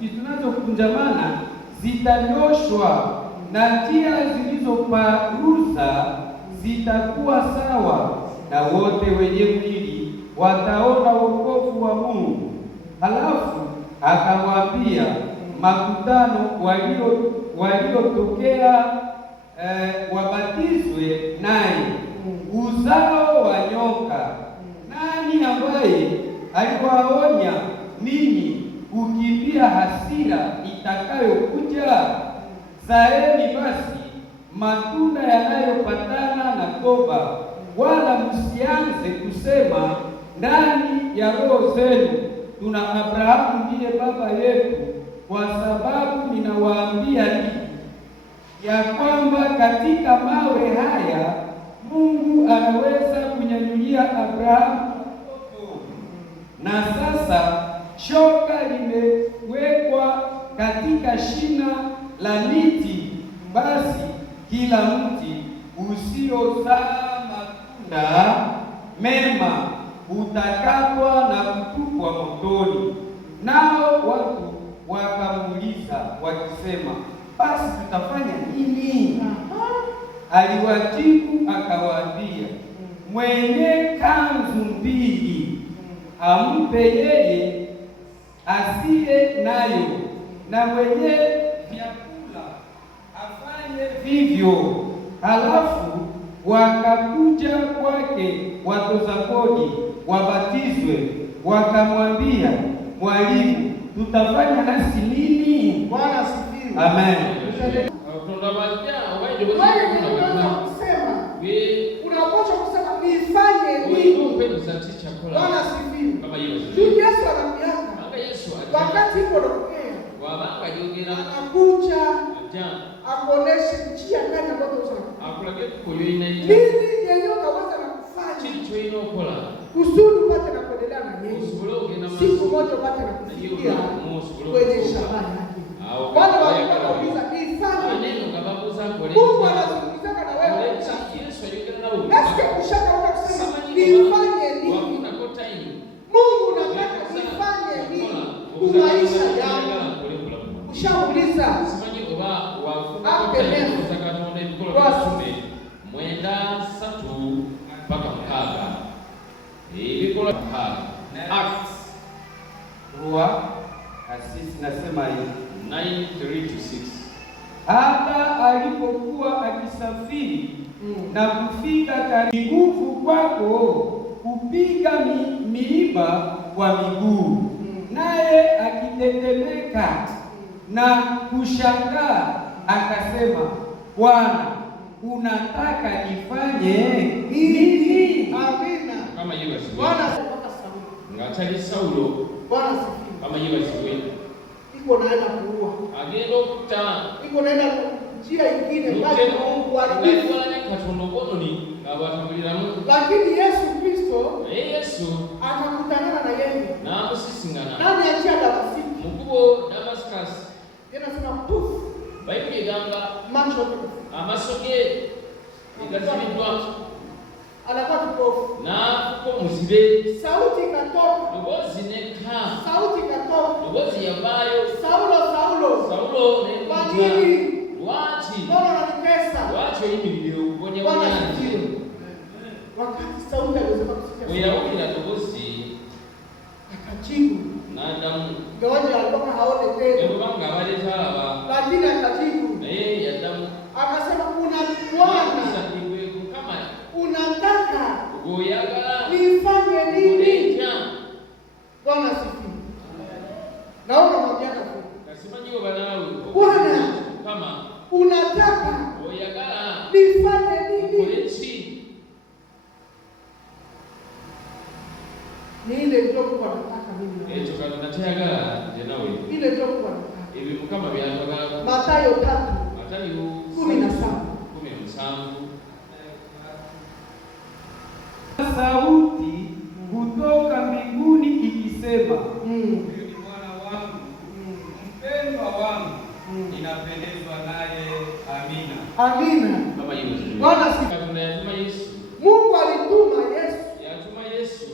zinazokunjamana zitanyoshwa na njia zilizoparuza zitakuwa sawa, na wote wenye mwili wataona wokovu wa Mungu. Halafu akamwambia makutano waliotokea wabatizwe naye. Uzao wa nyoka, nani ambaye aliwaonya ninyi kukimbia hasira itakayokuja? Zaeni basi matunda yanayopatana na toba, wala msianze kusema ndani ya roho zenu, tuna Abrahamu ndiye baba yetu, kwa sababu ninawaambia ya kwamba katika mawe haya Mungu anaweza kunyanyulia Abrahamu mtoto. Na sasa shoka limewekwa katika shina la miti, basi kila mti usiozaa matunda mema utakatwa na kutupwa motoni. Nao watu wakamuuliza wakisema, basi tutafanya nini? Aliwajibu akawaambia, mwenye kanzu mbili ampe yeye asiye nayo, na mwenye vyakula afanye vivyo. Halafu wakakuja kwake watoza kodi wabatizwe, wakamwambia, Mwalimu, tutafanya nasi nini? Bwana asifiwe. Amen. Unapaswa kusema nifanye nini? Bwana asifiwe. Yesu anamyaka wakati ipo dokea anakuja akuoneshe njia gani ambayo nini yenye utaweza na kufanya kusudi upate na kuendelea na Yesu, siku moja upate na kufikia kwenye shamba yake. Wale walikuwa wanauliza nifanye, Mungu anazungumzana na wewe. Nasikia kushaka kusema nifanye nini? Mungu nataka nifanye nini kumaisha yangu? Ushauliza mwenda satu mpaka mkaga ibikola Acts Rua asisi nasema hivi 9:3-6. Hata alipokuwa akisafiri na kufika karibu, nguvu kwako kupiga miiba kwa miguu, naye akitetemeka na kushangaa akasema, Bwana, unataka nifanye nini? Amina. Kama hiyo basi. Bwana ngatali Saulo. Bwana asifiwe. Kama hiyo basi. Iko naenda kuua. Agendo kuta. Iko naenda njia nyingine bali Mungu alibariki. Lakini Yesu Kristo akakutanana na yeye. Na musisingana. Nani achia Damascus? Mukubo Damascus. Tena sema puf. Baibi gamba Macho. Amasoge. Ikazibidwa. Anakuwa kipofu. Na kuko musibe. Sauti ikatoka. Ngozi neka. Sauti ikatoka. Ngozi yabayo. Saulo, Saulo. Saulo ne. Wanini? Wati. Mbona unanitesa? Wati hivi ndio uponye Bwana wanyani. asifiwe. Wakati Saulo alisema kusikia. Uyahudi na ngozi akajibu. Na damu. Ngoja alikuwa haone tena. Ndio banga wale talaba. Lakini akajibu. Na yeye ya damu. Akasema kuna Bwana. Kama unataka uyagala nifanye nini? Bwana asifiwe. Naona mwambia hapo. Kasimanyo banawe. Bwana kama unataka uyagala nifanye nini? Kulechi. Ni ile ndio kwa nataka mimi. Echo kana natayagala je nawe. Ile ndio kwa nataka. Ibi mukama byatagala. Mathayo 3. Mathayo 17. Sauti kutoka mbinguni ikisema, huyu ni mwana wangu mpendwa wangu, ninapendezwa naye. Amina. Amina. Baba Yesu. Bwana asifiwe. Yesu. Mungu alituma Yesu. Yatuma Yesu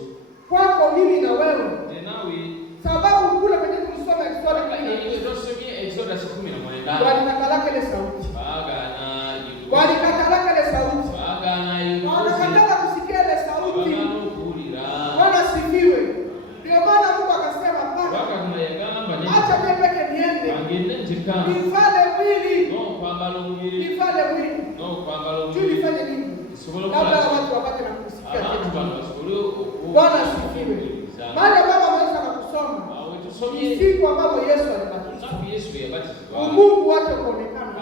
kwako mimi na wewe. Tenawi. Sababu kule kwenye kusoma Exodus Exodus 10 walikatalaka ile sauti. Bagana. Walikatalaka ile sauti. Bagana. Wakakatala kusikia ile sauti. Bwana asifiwe. Ndio maana Mungu akasema paka. Acha mimi peke niende. Nifale mwili. Nifale mwili. Tu nifanye nini? Kabla watu wapate na kusikia tena. Bwana asifiwe. Baada baba Yesu anakusoma. Ni siku ambapo Yesu alibatizwa. Mungu wake kuonekana.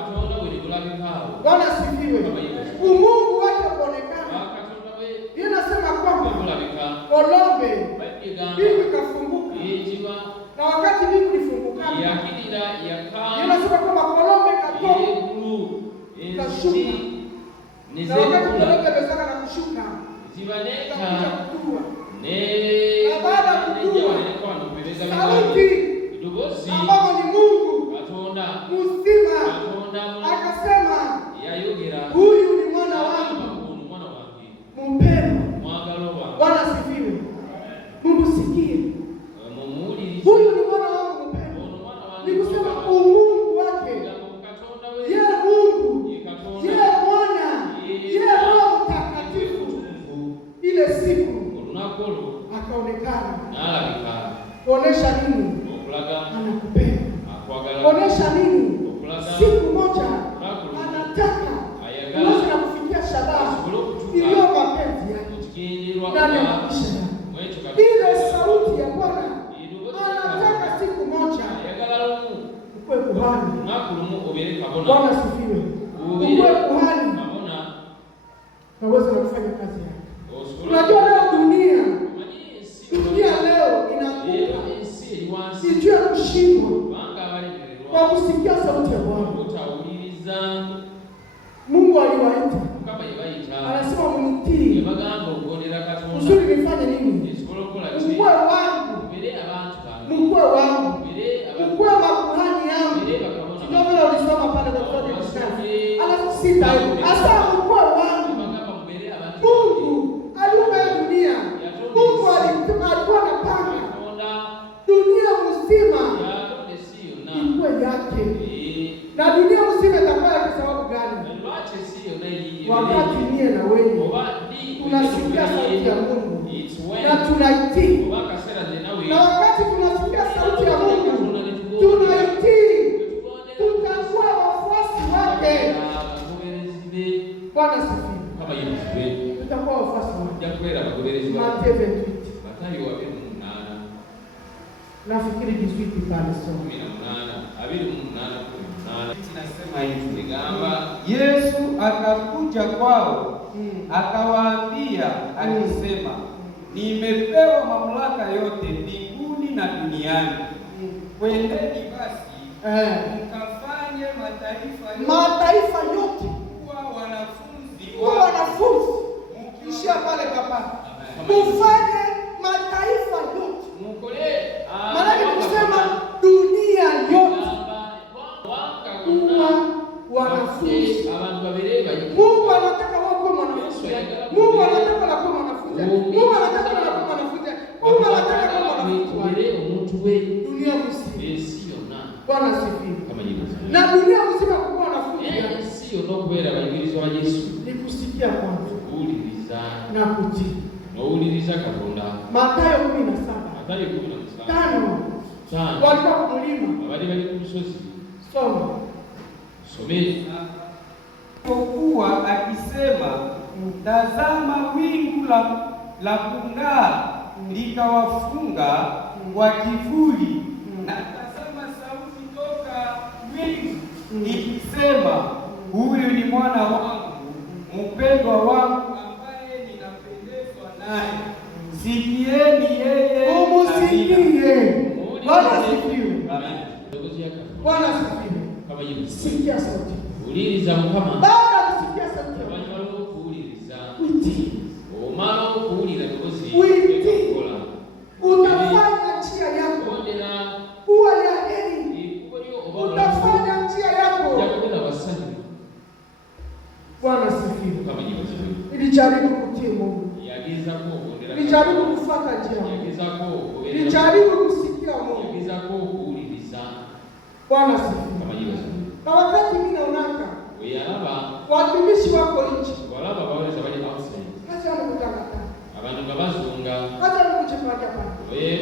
Bwana asifiwe. Mungu wake kuonekana. Yeye anasema kwamba Kolombe mbingu ikafunguka. Na wakati mbingu ilifunguka, yeye anasema kwamba Kolombe katoka. ukashuka. Na wakati unaleta besaka na kushuka, zibaneka kutua. Na baada ya kutua, sauti ambao ni Mungu mzima akasema, huyu ni mwana wangu mpendwa. Bwana asifiwe. Mungu sikie. Huyu ni mwana wangu mpendwa. Ni kusema umungu wake. Yeye Mungu, yeye Mwana, yeye Roho Mtakatifu. Ile siku akaonekana. Kuonesha nini? Anakupenda. Kuonesha nini? Siku moja anataka uweze na kufikia shabaha iliyo mapenzi yake ndani ya maisha yako. Ile sauti ya Bwana anataka siku moja ukue kuhani. Bwana asifiwe. Ukue kuhani na uweze na kufanya kazi yake. Unajua leo dunia leo inaanguka sijui ya kushindwa kwa kusikia sauti ya Bwana. Mungu aliwaita, anasema mnitii. Uzuri nifanye nini? Mkue wangu, mkue wangu, mkue makuhani yangu. Sio vile ulisoma pale kwa Biblia. Anasita asa mkue wangu. Mungu aliumba dunia. Mungu alikuwa anapanga dunia mzima ikuwe yake. Na dunia mzima itakuwa yake sababu gani? Wakati mie na wewe tunasikia sauti ya Mungu na tunaitii. Na wakati tunasikia sauti ya Mungu tunaitii, tutakuwa wafuasi wake. Bwana asifiwe. Tutakuwa wafuasi wake. Mathayo 28. Nafikiri kiswiti pale somo. Yesu akakuja kwao akawaambia akisema, nimepewa mamlaka yote mbinguni na duniani. Kwendeni basi mkafanye mataifa yote kuwa wanafunzi. Ishia pale papa. Mufanye mataifa yote. Maana kusema dunia yote kuwa wanafunzi. Mungu anataka wako mwanafunzi. Mungu anataka na kuwa mwanafunzi. Mungu anataka na kuwa mwanafunzi. Mungu anataka kuwa mwanafunzi. Dunia mzima. Bwana asifiwe. Na dunia mzima kuwa wanafunzi. Sio no kubera abayigirizwa ba Yesu. Ni kusikia kwanza. Kuuliriza na kutii. Kuuliriza Katonda. Mathayo 17. Mathayo 17. Tano. Walikuwa kumlima. Bali ku musozi. Soma. Someni. Kwa akisema, tazama wingu la kung'aa likawafunga kwa kivuli, na tazama sauti toka wingu ikisema, huyu ni mwana wangu mpendwa wangu ambaye ninapendezwa naye, sikieni yeye. Umusikie. Bwana asifiwe. Amen. Bwana asifiwe. Kama hivi. Sikia sauti. Uliriza Mukama. Baada ya kusikia sauti. Abanyalo kuuliriza. Utii. Omalo kuulira ngozi. Utii. Utafanya njia yako kuwa ya heri. Utafanya njia yako. Bwana asifiwe. Kama hivi. Nilijaribu kutii Mungu. Yagiza ko nilijaribu kufuata njia. Yagiza ko nilijaribu kusikia Mungu. Yagiza ko kuuliriza. Bwana asifiwe. Kama hivi. Na wakati mimi naonaka watumishi wako nje. Walaba baweza bali outside. Acha nikutangata. Abantu babazunga. Acha nikuchepaka hapa.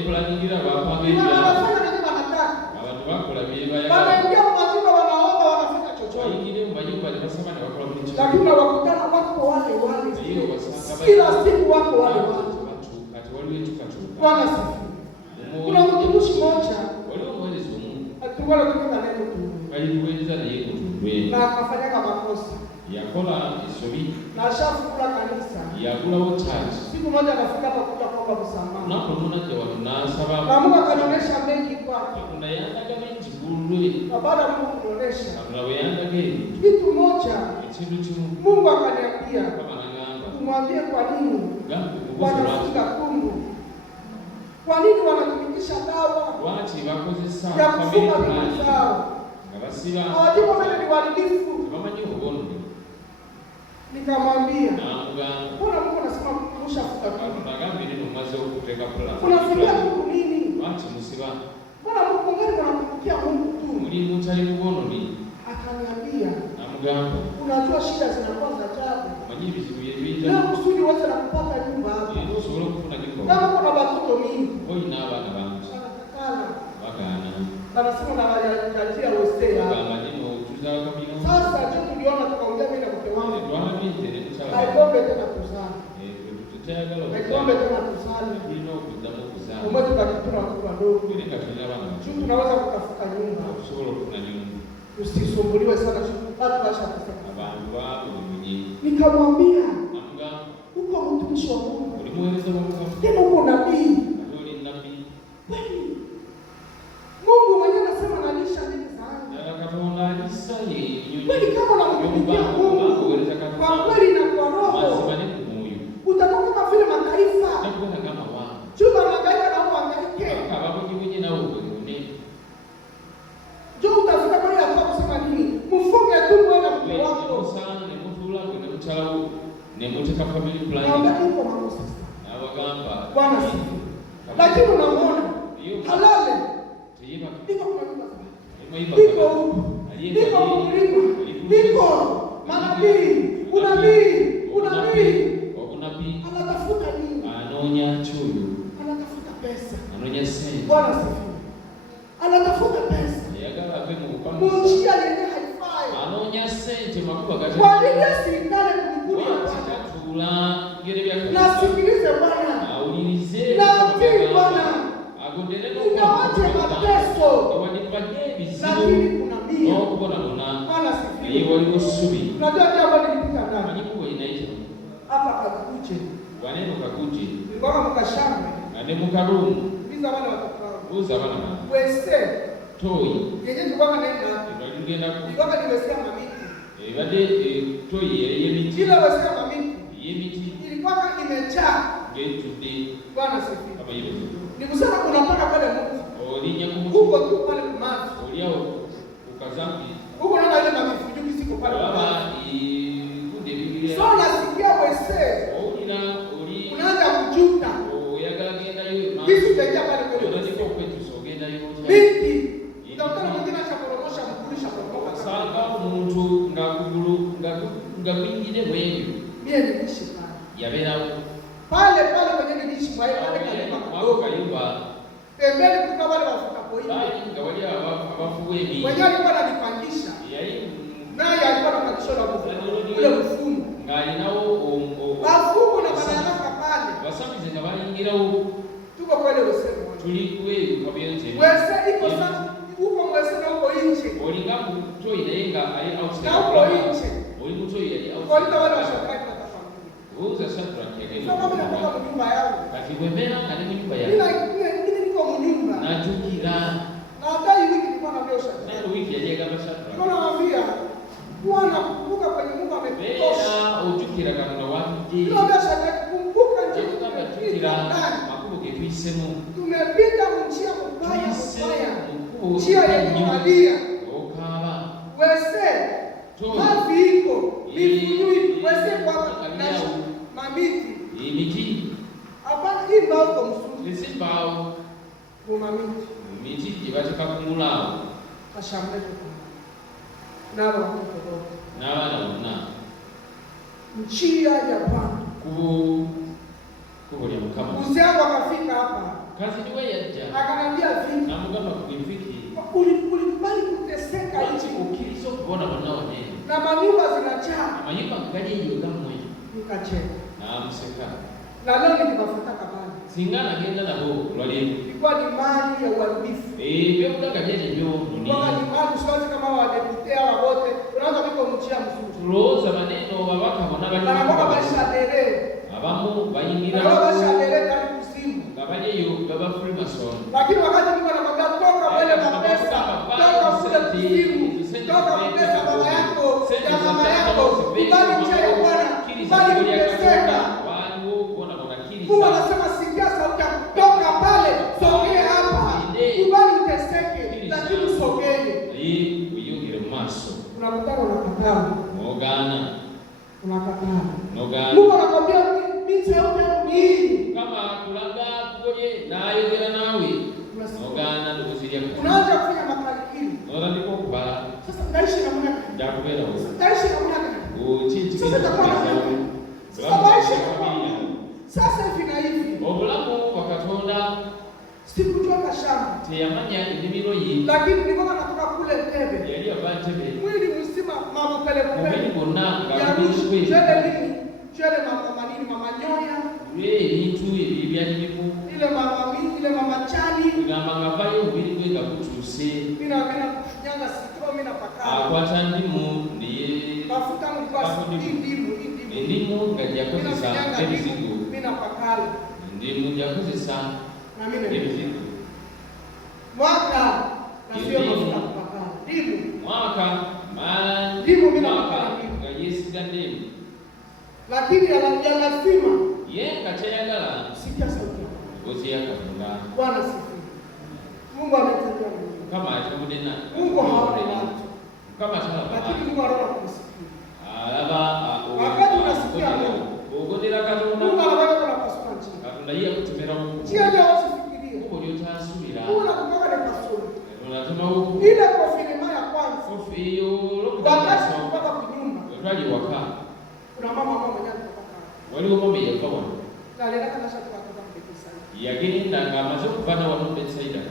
Kulangira bapanga ibya. Wanafanya nini wanataka? Abantu bakora biba ya. Wanaingia majumba wanaomba wanafanya chochote. Waingine mu majumba basema na bakora muri chochote. Lakini wakutana wako wale. Kila siku wako wale. Kati wale tukatu. Bwana asifiwe. Kuna mtumishi mmoja. Wale mwelezi wa Mungu. Alikuwa kutoka neno tu. Alikueleza na yeye kutuwe. Na akafanya kama makosa. Yakola isobi. Na ashafukula kanisa. Yakula wo church. Siku moja akafika hapa kuja kuomba msamaha. Na kumuna kwa na sababu. Na Mungu akanionyesha mengi kwake. Kuna yanaga mengi Na baada ya Mungu kunionyesha kitu moja, Mungu akaniambia kumwambie kwa nini wanafunga kungu, kwa nini wanatumikisha dawa ya kufunga mimba zao. Hawajui kwamba ni uharibifu. Nikamwambia, mbona Mungu anasema mshafuta kungu? Unafikia Mungu nini? Mbona Mungu ngani anakukia Mungu tu? Akaniambia, unajua shida zinakuwa za ajabu. Leo kusudi wote na kupata nyumba hapa. Kama kuna watoto mingi. Anasema na wajajia wosea. Sasa tuliona tukaongea mimi na mke wangu. Haigombe tena kuzaa. Haigombe tena kuzaa. Umoja tukakutana watoto wadogo. Tunaweza kutafuta nyumba. Usisumbuliwe sana watu washakufa. Nikamwambia, uko mtumishi wa Mungu. Tena uko nabii. Mungu mwenyewe anasema analisha nini sana. Kweli kama unamtumikia Mungu kwa kweli na kwa roho, utakuwa kama vile mataifa. Chuma magaika na uangaike. Jo utafika kwa ya kwa kusema nini? Mfunge tu mwana mke wako. Bwana sifu. Lakini unaona halale. Niko kwa nyumba sana. Niko huko. Niko mlima. Niko manabii. Unabii. Anatafuta nini? Anatafuta pesa. Bwana sifu. Anatafuta pesa. Mungu aliye haifai. Kwa nini asindane kumkula? Nasikilize Bwana. Natii Bwana. Ingawaje mateso. Lakini kuna mia. Bwana sifiwe. Unajua jambo nilipita ndani. Hapa kakuje. Nilikuwa mkashamba. Biza wana watoto. Wese. Yenye tukanga nenda. Nilikuwa nimesikia mamiti. Kila wasikia mamiti. Ilikuwa imejaa. Bwana sifiwe. Nikusema unapaka pale Mungu. Huko tu pale kumazi. Huko naona ile mafijuki siko pale. So nasikia wese. Unaanza kujuta. Kisu kija pale kwa binti. Ndio mwingine achaporomosha mkulisha kwa sanga umuntu ngakwingire mwenyu. Mie niliishi pale. Yabera pale kwenye niliishi pale kayumba. Pembeni kutoka wale wafuta poini. Ngawalia abafuweni. Mwenye alikuwa ananipangisha. Naye alikuwa anapangisha na ule mfumo. Ngali nao wafumo na banataka pale. Wasamize ngabayingirawo. Tuko kwele wesemo. Tulikuwe kwa byenze. Wese iko sasa huko mwese na huko nje. Olinga mutoi nayenga ali outside. Na huko nje. Oli mutoi ali outside. Kwa hiyo wale washakai natafanya. Uza shatra kile. Sasa mimi nakuwa nyumba yangu. Kakiwemera kale nyumba yangu. Mimi niko nyumba. Najukira. Na hata hii wiki nilikuwa na biosha. Ndio wiki yaje kama shatra. Ndio naambia Bwana kumbuka kwenye Mungu amekutosha. Ujukira kana watu je. Ndio biosha kumbuka njia tukira makubuke twisemo. Tumepita njia mbaya. Njia yenye malia. Okaba. Wese. Mavi iko. Mifujui wese kwa nashi. Mamiti. Miti. Hapana hii mbao kwa msuri. Isi mbao. Mamiti. Miti jibatika kumulao. Ashambe nalo watoto na njia ya Bwana kubolia mkama usiangu akafika hapa kazi ni wewe yaja akanambia vipi na mgamba kufiki ulikubali kuteseka hichi ukilizo kuona wanao nene na manyumba zinajaa manyumba ngaje hiyo kama wewe nikacheka na mseka na leo nikibafuta kabani singana genda na ho lwali ilikuwa ni mali ya uharibifu pia utaka jeje ndio nini kwa ni mali siwezi kama wadeputea wote unaanza biko mchia mzuri tuloza maneno babaka bona bali anakuwa maisha dere abamu bayingira maisha dere kali kusimu gabaje yo baba Freemason lakini wakati Mungu anamwambia toka mbele kwa pesa toka simu, toka kupesa baba yako, ya mama yako, kubali njia ya Bwana, kubali kuteseka. Mungu anasema sikia sauti ya kutoka pale, sogea hapa. Kubali uteseke, lakini sogee. Unakutana unakataa. Unakataa. Mungu anakuambia mimi sauti yangu ni hii. Kama kulaga kugoje na ayogera nawe. Nogana ndugusiria. Unaanza kufanya makalakili. Nora ndiko kubala. Sasa ndaishi na mwana. Ndakubera wo. Ndaishi na mwana. Chinchi. Sasa takuwa na mwana. Sasa ndaishi na mwana. Sasa hivi na hivi. Obulamu wakatonda sikutoka shamba. Teyamanya indimiro yi. Lakini nilikuwa natoka kule Tebe. Yali abantebe. Mwili mzima mama pele pele. Mwili bonna ngabishwe. Chele mama manini mama nyoya. Bintu ebyali biku. Ile mama chali. Ngamba ngabayo mwili gwe gakutuse. Mina kunyanga sitro mina pakala. Akwata ndimu ndiye. Mafuta mkwasi ndimu. Ndimu ngajakozesa ebizigo. Mina pakala. Ndimu jakozesa. Na mimi mwaka na sio mafuta kupaka. Ndimu. Mwaka man. Ndimu mimi napaka. Ngajisiga ndimu. Lakini lazima yenga chayagala sikia sauti yako. Gozi yakafunda. Bwana sifi. Mungu ametendea mimi. Kama atamudena. Mungu haona watu. Kama chala. Lakini Mungu anaona kusikia. Alaba wakati unasikia Mungu. Ugodera katonda. Mungu anaona kuna pasua njia. Katonda yeye kutemera Mungu. Njia ndio usifikirie. Mungu ndio tasubira. Mungu anakutoka na pasua. Unasema huko. Ile konfirma ya kwanza. Kofi hiyo lokda. Wakati unatoka kunyumba. Waje waka. Kuna mama mwenyewe anatoka. Wali wamama yakawa. Kalera kana shaka kutoka Betsaida. Yakini ndanga amaze kuvana wano Betsaida.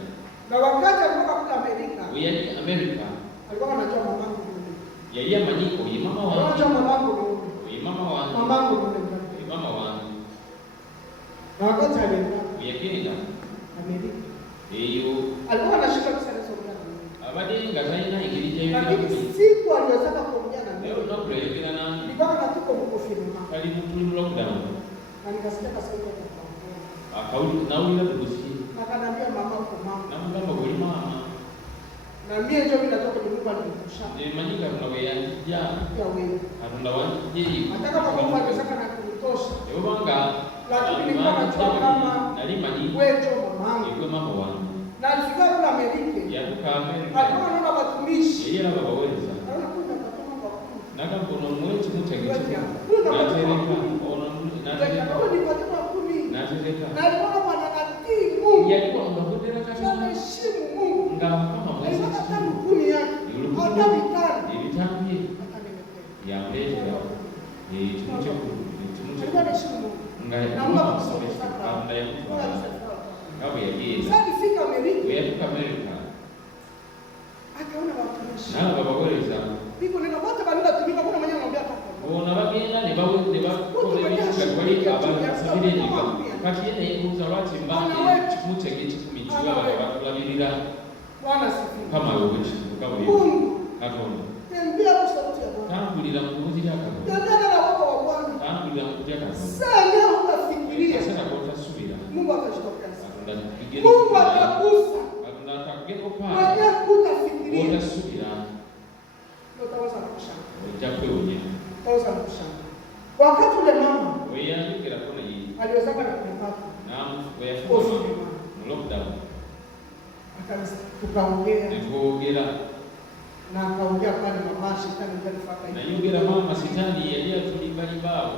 Na wakati alikuwa kule Amerika. Uyali Amerika. Alikuwa anajua mamangu yule. Yeye maniko yi mama wangu. Anajua mamangu yule. Yi mama wangu. Mamangu yule. Yi mama wangu. Na wakati alienda yakini nda Amerika. Eyo alikuwa anashika kusema somo. Abadi ngazaina ingirije yuko. Lakini siku aliweza kuongea na mimi. Leo ndo kuelekea na nilikuwa natuko mkofirma. Karibu tuli lockdown. Na nikasikia kasema kwa akauli na ule ndugusi. Akaniambia mama uko mama. Na mama kwa mama. Na mimi ndio ninatoka kwa Mungu alikusha. Ni manyika tunaweya ya wewe. Hatunda waje. Nataka kwa Mungu alisema na kutosha. Leo banga. Lakini nilikuwa najua kama nalima ni wewe mamangu. Iko mama wangu. Na alifika kule Amerika. Yakuka Amerika. Alikuwa anaona watumishi. Yeye baba waweza. Anaona kuna kama kwa Naka mkono mwetu mutagitu. Natereka. Ona natereka. Natereka. Na alikuwa ananatii Mungu. Yalikuwa unakundera katika. Anaheshimu Mungu. Ngama kama mwezi. Hata kumi yake. Hata vitani. Vitambi. Ya mbele ya. Tumuche. Alikuwa anaheshimu Mungu. Ngaya. Na Mungu akusaidia. Ngaya. Kama ya yeye. Sasa fika Amerika. Wewe fika Amerika. Akaona watumishi. Na baba waweza. Biko nina wote balila tumika kuna mwenye anambia hapa. Ona bagenda ne bawe ne ba ko le bishika kwali abantu sabire nika. Kati yene yuza lwati mbaki mutege kikumichwa bakulabirira. Bwana sifiwe. Kama wewe kama wewe. Mungu. Hakuna. Tembea kwa sauti ya Bwana. Tambulira mkuzi yako. Tembea na wako wa Bwana. Tambulira mkuzi yako. Sasa leo utafikiria. Sasa kwa utasubira. Mungu atashitokea. Akunda Mungu atakusa. Akunda atakugeko pa. Wewe utafikiria. Utasubira. Utaweza kushanga. Utapeonye. Utaweza kushanga. Wakati ule mama wewe andikira kona hii. aliweza na kunipata. Naam, wewe funga. Lockdown. Akaanza tukaongea. Nikuongea. Na akaongea pale mama shetani ndio alifaka hivi. Na yongera mama shetani yeye tulibali bao.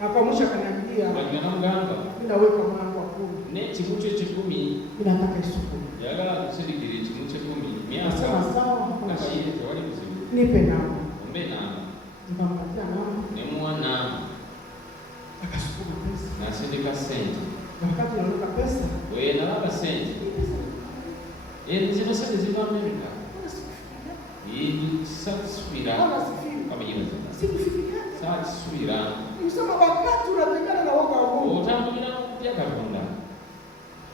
Na kwa mwisho akaniambia, Wajana mganga. mimi naweka mwanangu wa 10. Ne chimuche 10. Mimi nataka isuku. Yagala kusidikiri chimuche 10. Miaka Sawa sawa. na shile tawali kuzibu. Nipe namba. Ombe na. Nikampatia namba. Ne mwana. Akasukuma pesa. Na sindika senti. Wakati unalipa pesa, Wewe na laba senti. Zino senti ziva Amerika. Hii satisfira. Kama hiyo sasa. Sikufikiria. Satisfira. Msema wakati unatengana na woga wa Mungu. Utambugira kutia kabunda.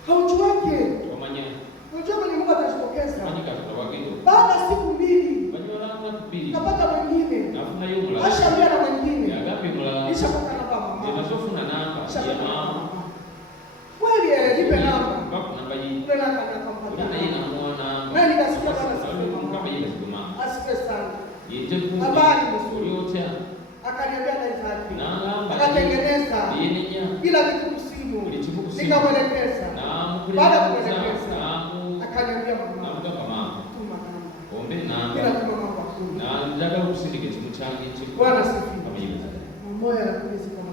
Haujuake. Komanya. Unajua ni Mungu atajitokeza. Manyika tutawagendo. Baada ya siku 2. Banyola na kubili. Napata mwingine. Nafuna yumla. Asha mbia na mwingine. Ya gapi mula. Nisha pata namba mama. Ninasofuna namba ya mama. Kweli nipe namba. Ngapi namba hii? Ndio namba nikampatia. Una yeye na mwana. Wewe nikasikia bana siku. Kama yeye nikamwelekeza. Baada ya kumwelekeza akaniambia mama, tuma namba. Ombe namba. Bila tuma namba kuna. Na njagala kusindika ekintu kyange kye. Bwana sifiwe. Amina. Moyo anakuzi kama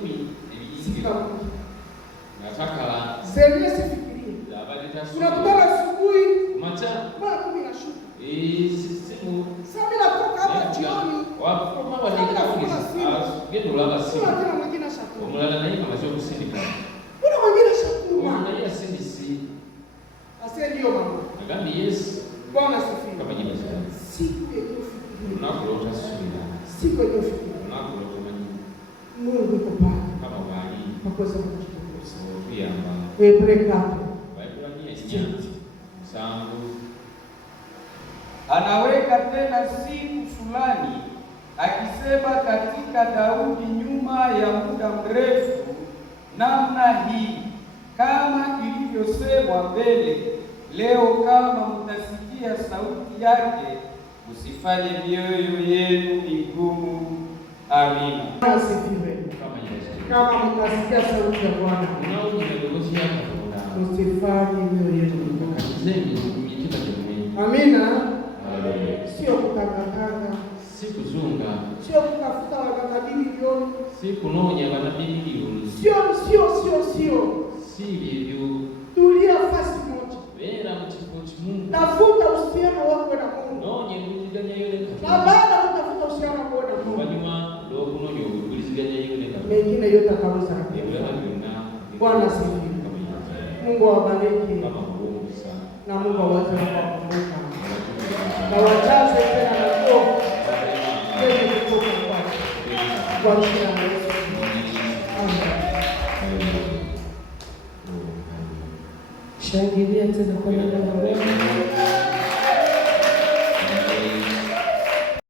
Kumi ebiyisigiro. Nataka zenye sifikirie. Tunakutana asubuhi. Macha. Mara 10 na shuka. Simu. Sasa mimi natoka hapa jioni. Wapo mama gendo laba simu. Kuna tena mwingine ashakuma. Omulala naye kamaze okusindika. Kuna mwingine ashakuma. Naye asindisi. Ase ndio mama. Nagambi yes. Bwana sifiwe. Kama jina sana. Siku iliyofikiria. Unakulota subira. Siku iliyofikiria. Unakulota manyi. Mungu yuko pale. Kama wali. Pakoza kutukuza. Kuyamba. Prekapo. Baibula ni nyinyi. Sangu. Anaweka tena siku fulani akisema katika Daudi nyuma ya muda mrefu namna hii, kama ilivyosemwa mbele, leo kama mtasikia sauti yake, usifanye mioyo yenu migumu. Amina. Asifiwe. Kama mtasikia sauti ya Bwana, usifanye mioyo yenu migumu. Amina. Sio kutangatanga, si kuzunga, sio kutafuta waganga milioni, si kunonya wana milioni, sio si hivyo. Tulia fasi moja, wera mtipochi Mungu, tafuta uhusiano wako na Mungu, nonye kujiganya yule na baada ya kutafuta uhusiano wako na Mungu, wanyuma ndio kunonyo kujiganya yule kabisa, mengine yote ataweza. Bwana asifiwe. Mungu awabariki na Mungu awaze kuwakumbuka na wajaze tena na nguvu yenye kutoka kwake kwa jina la Yesu. Amen. Shangilia tena kwa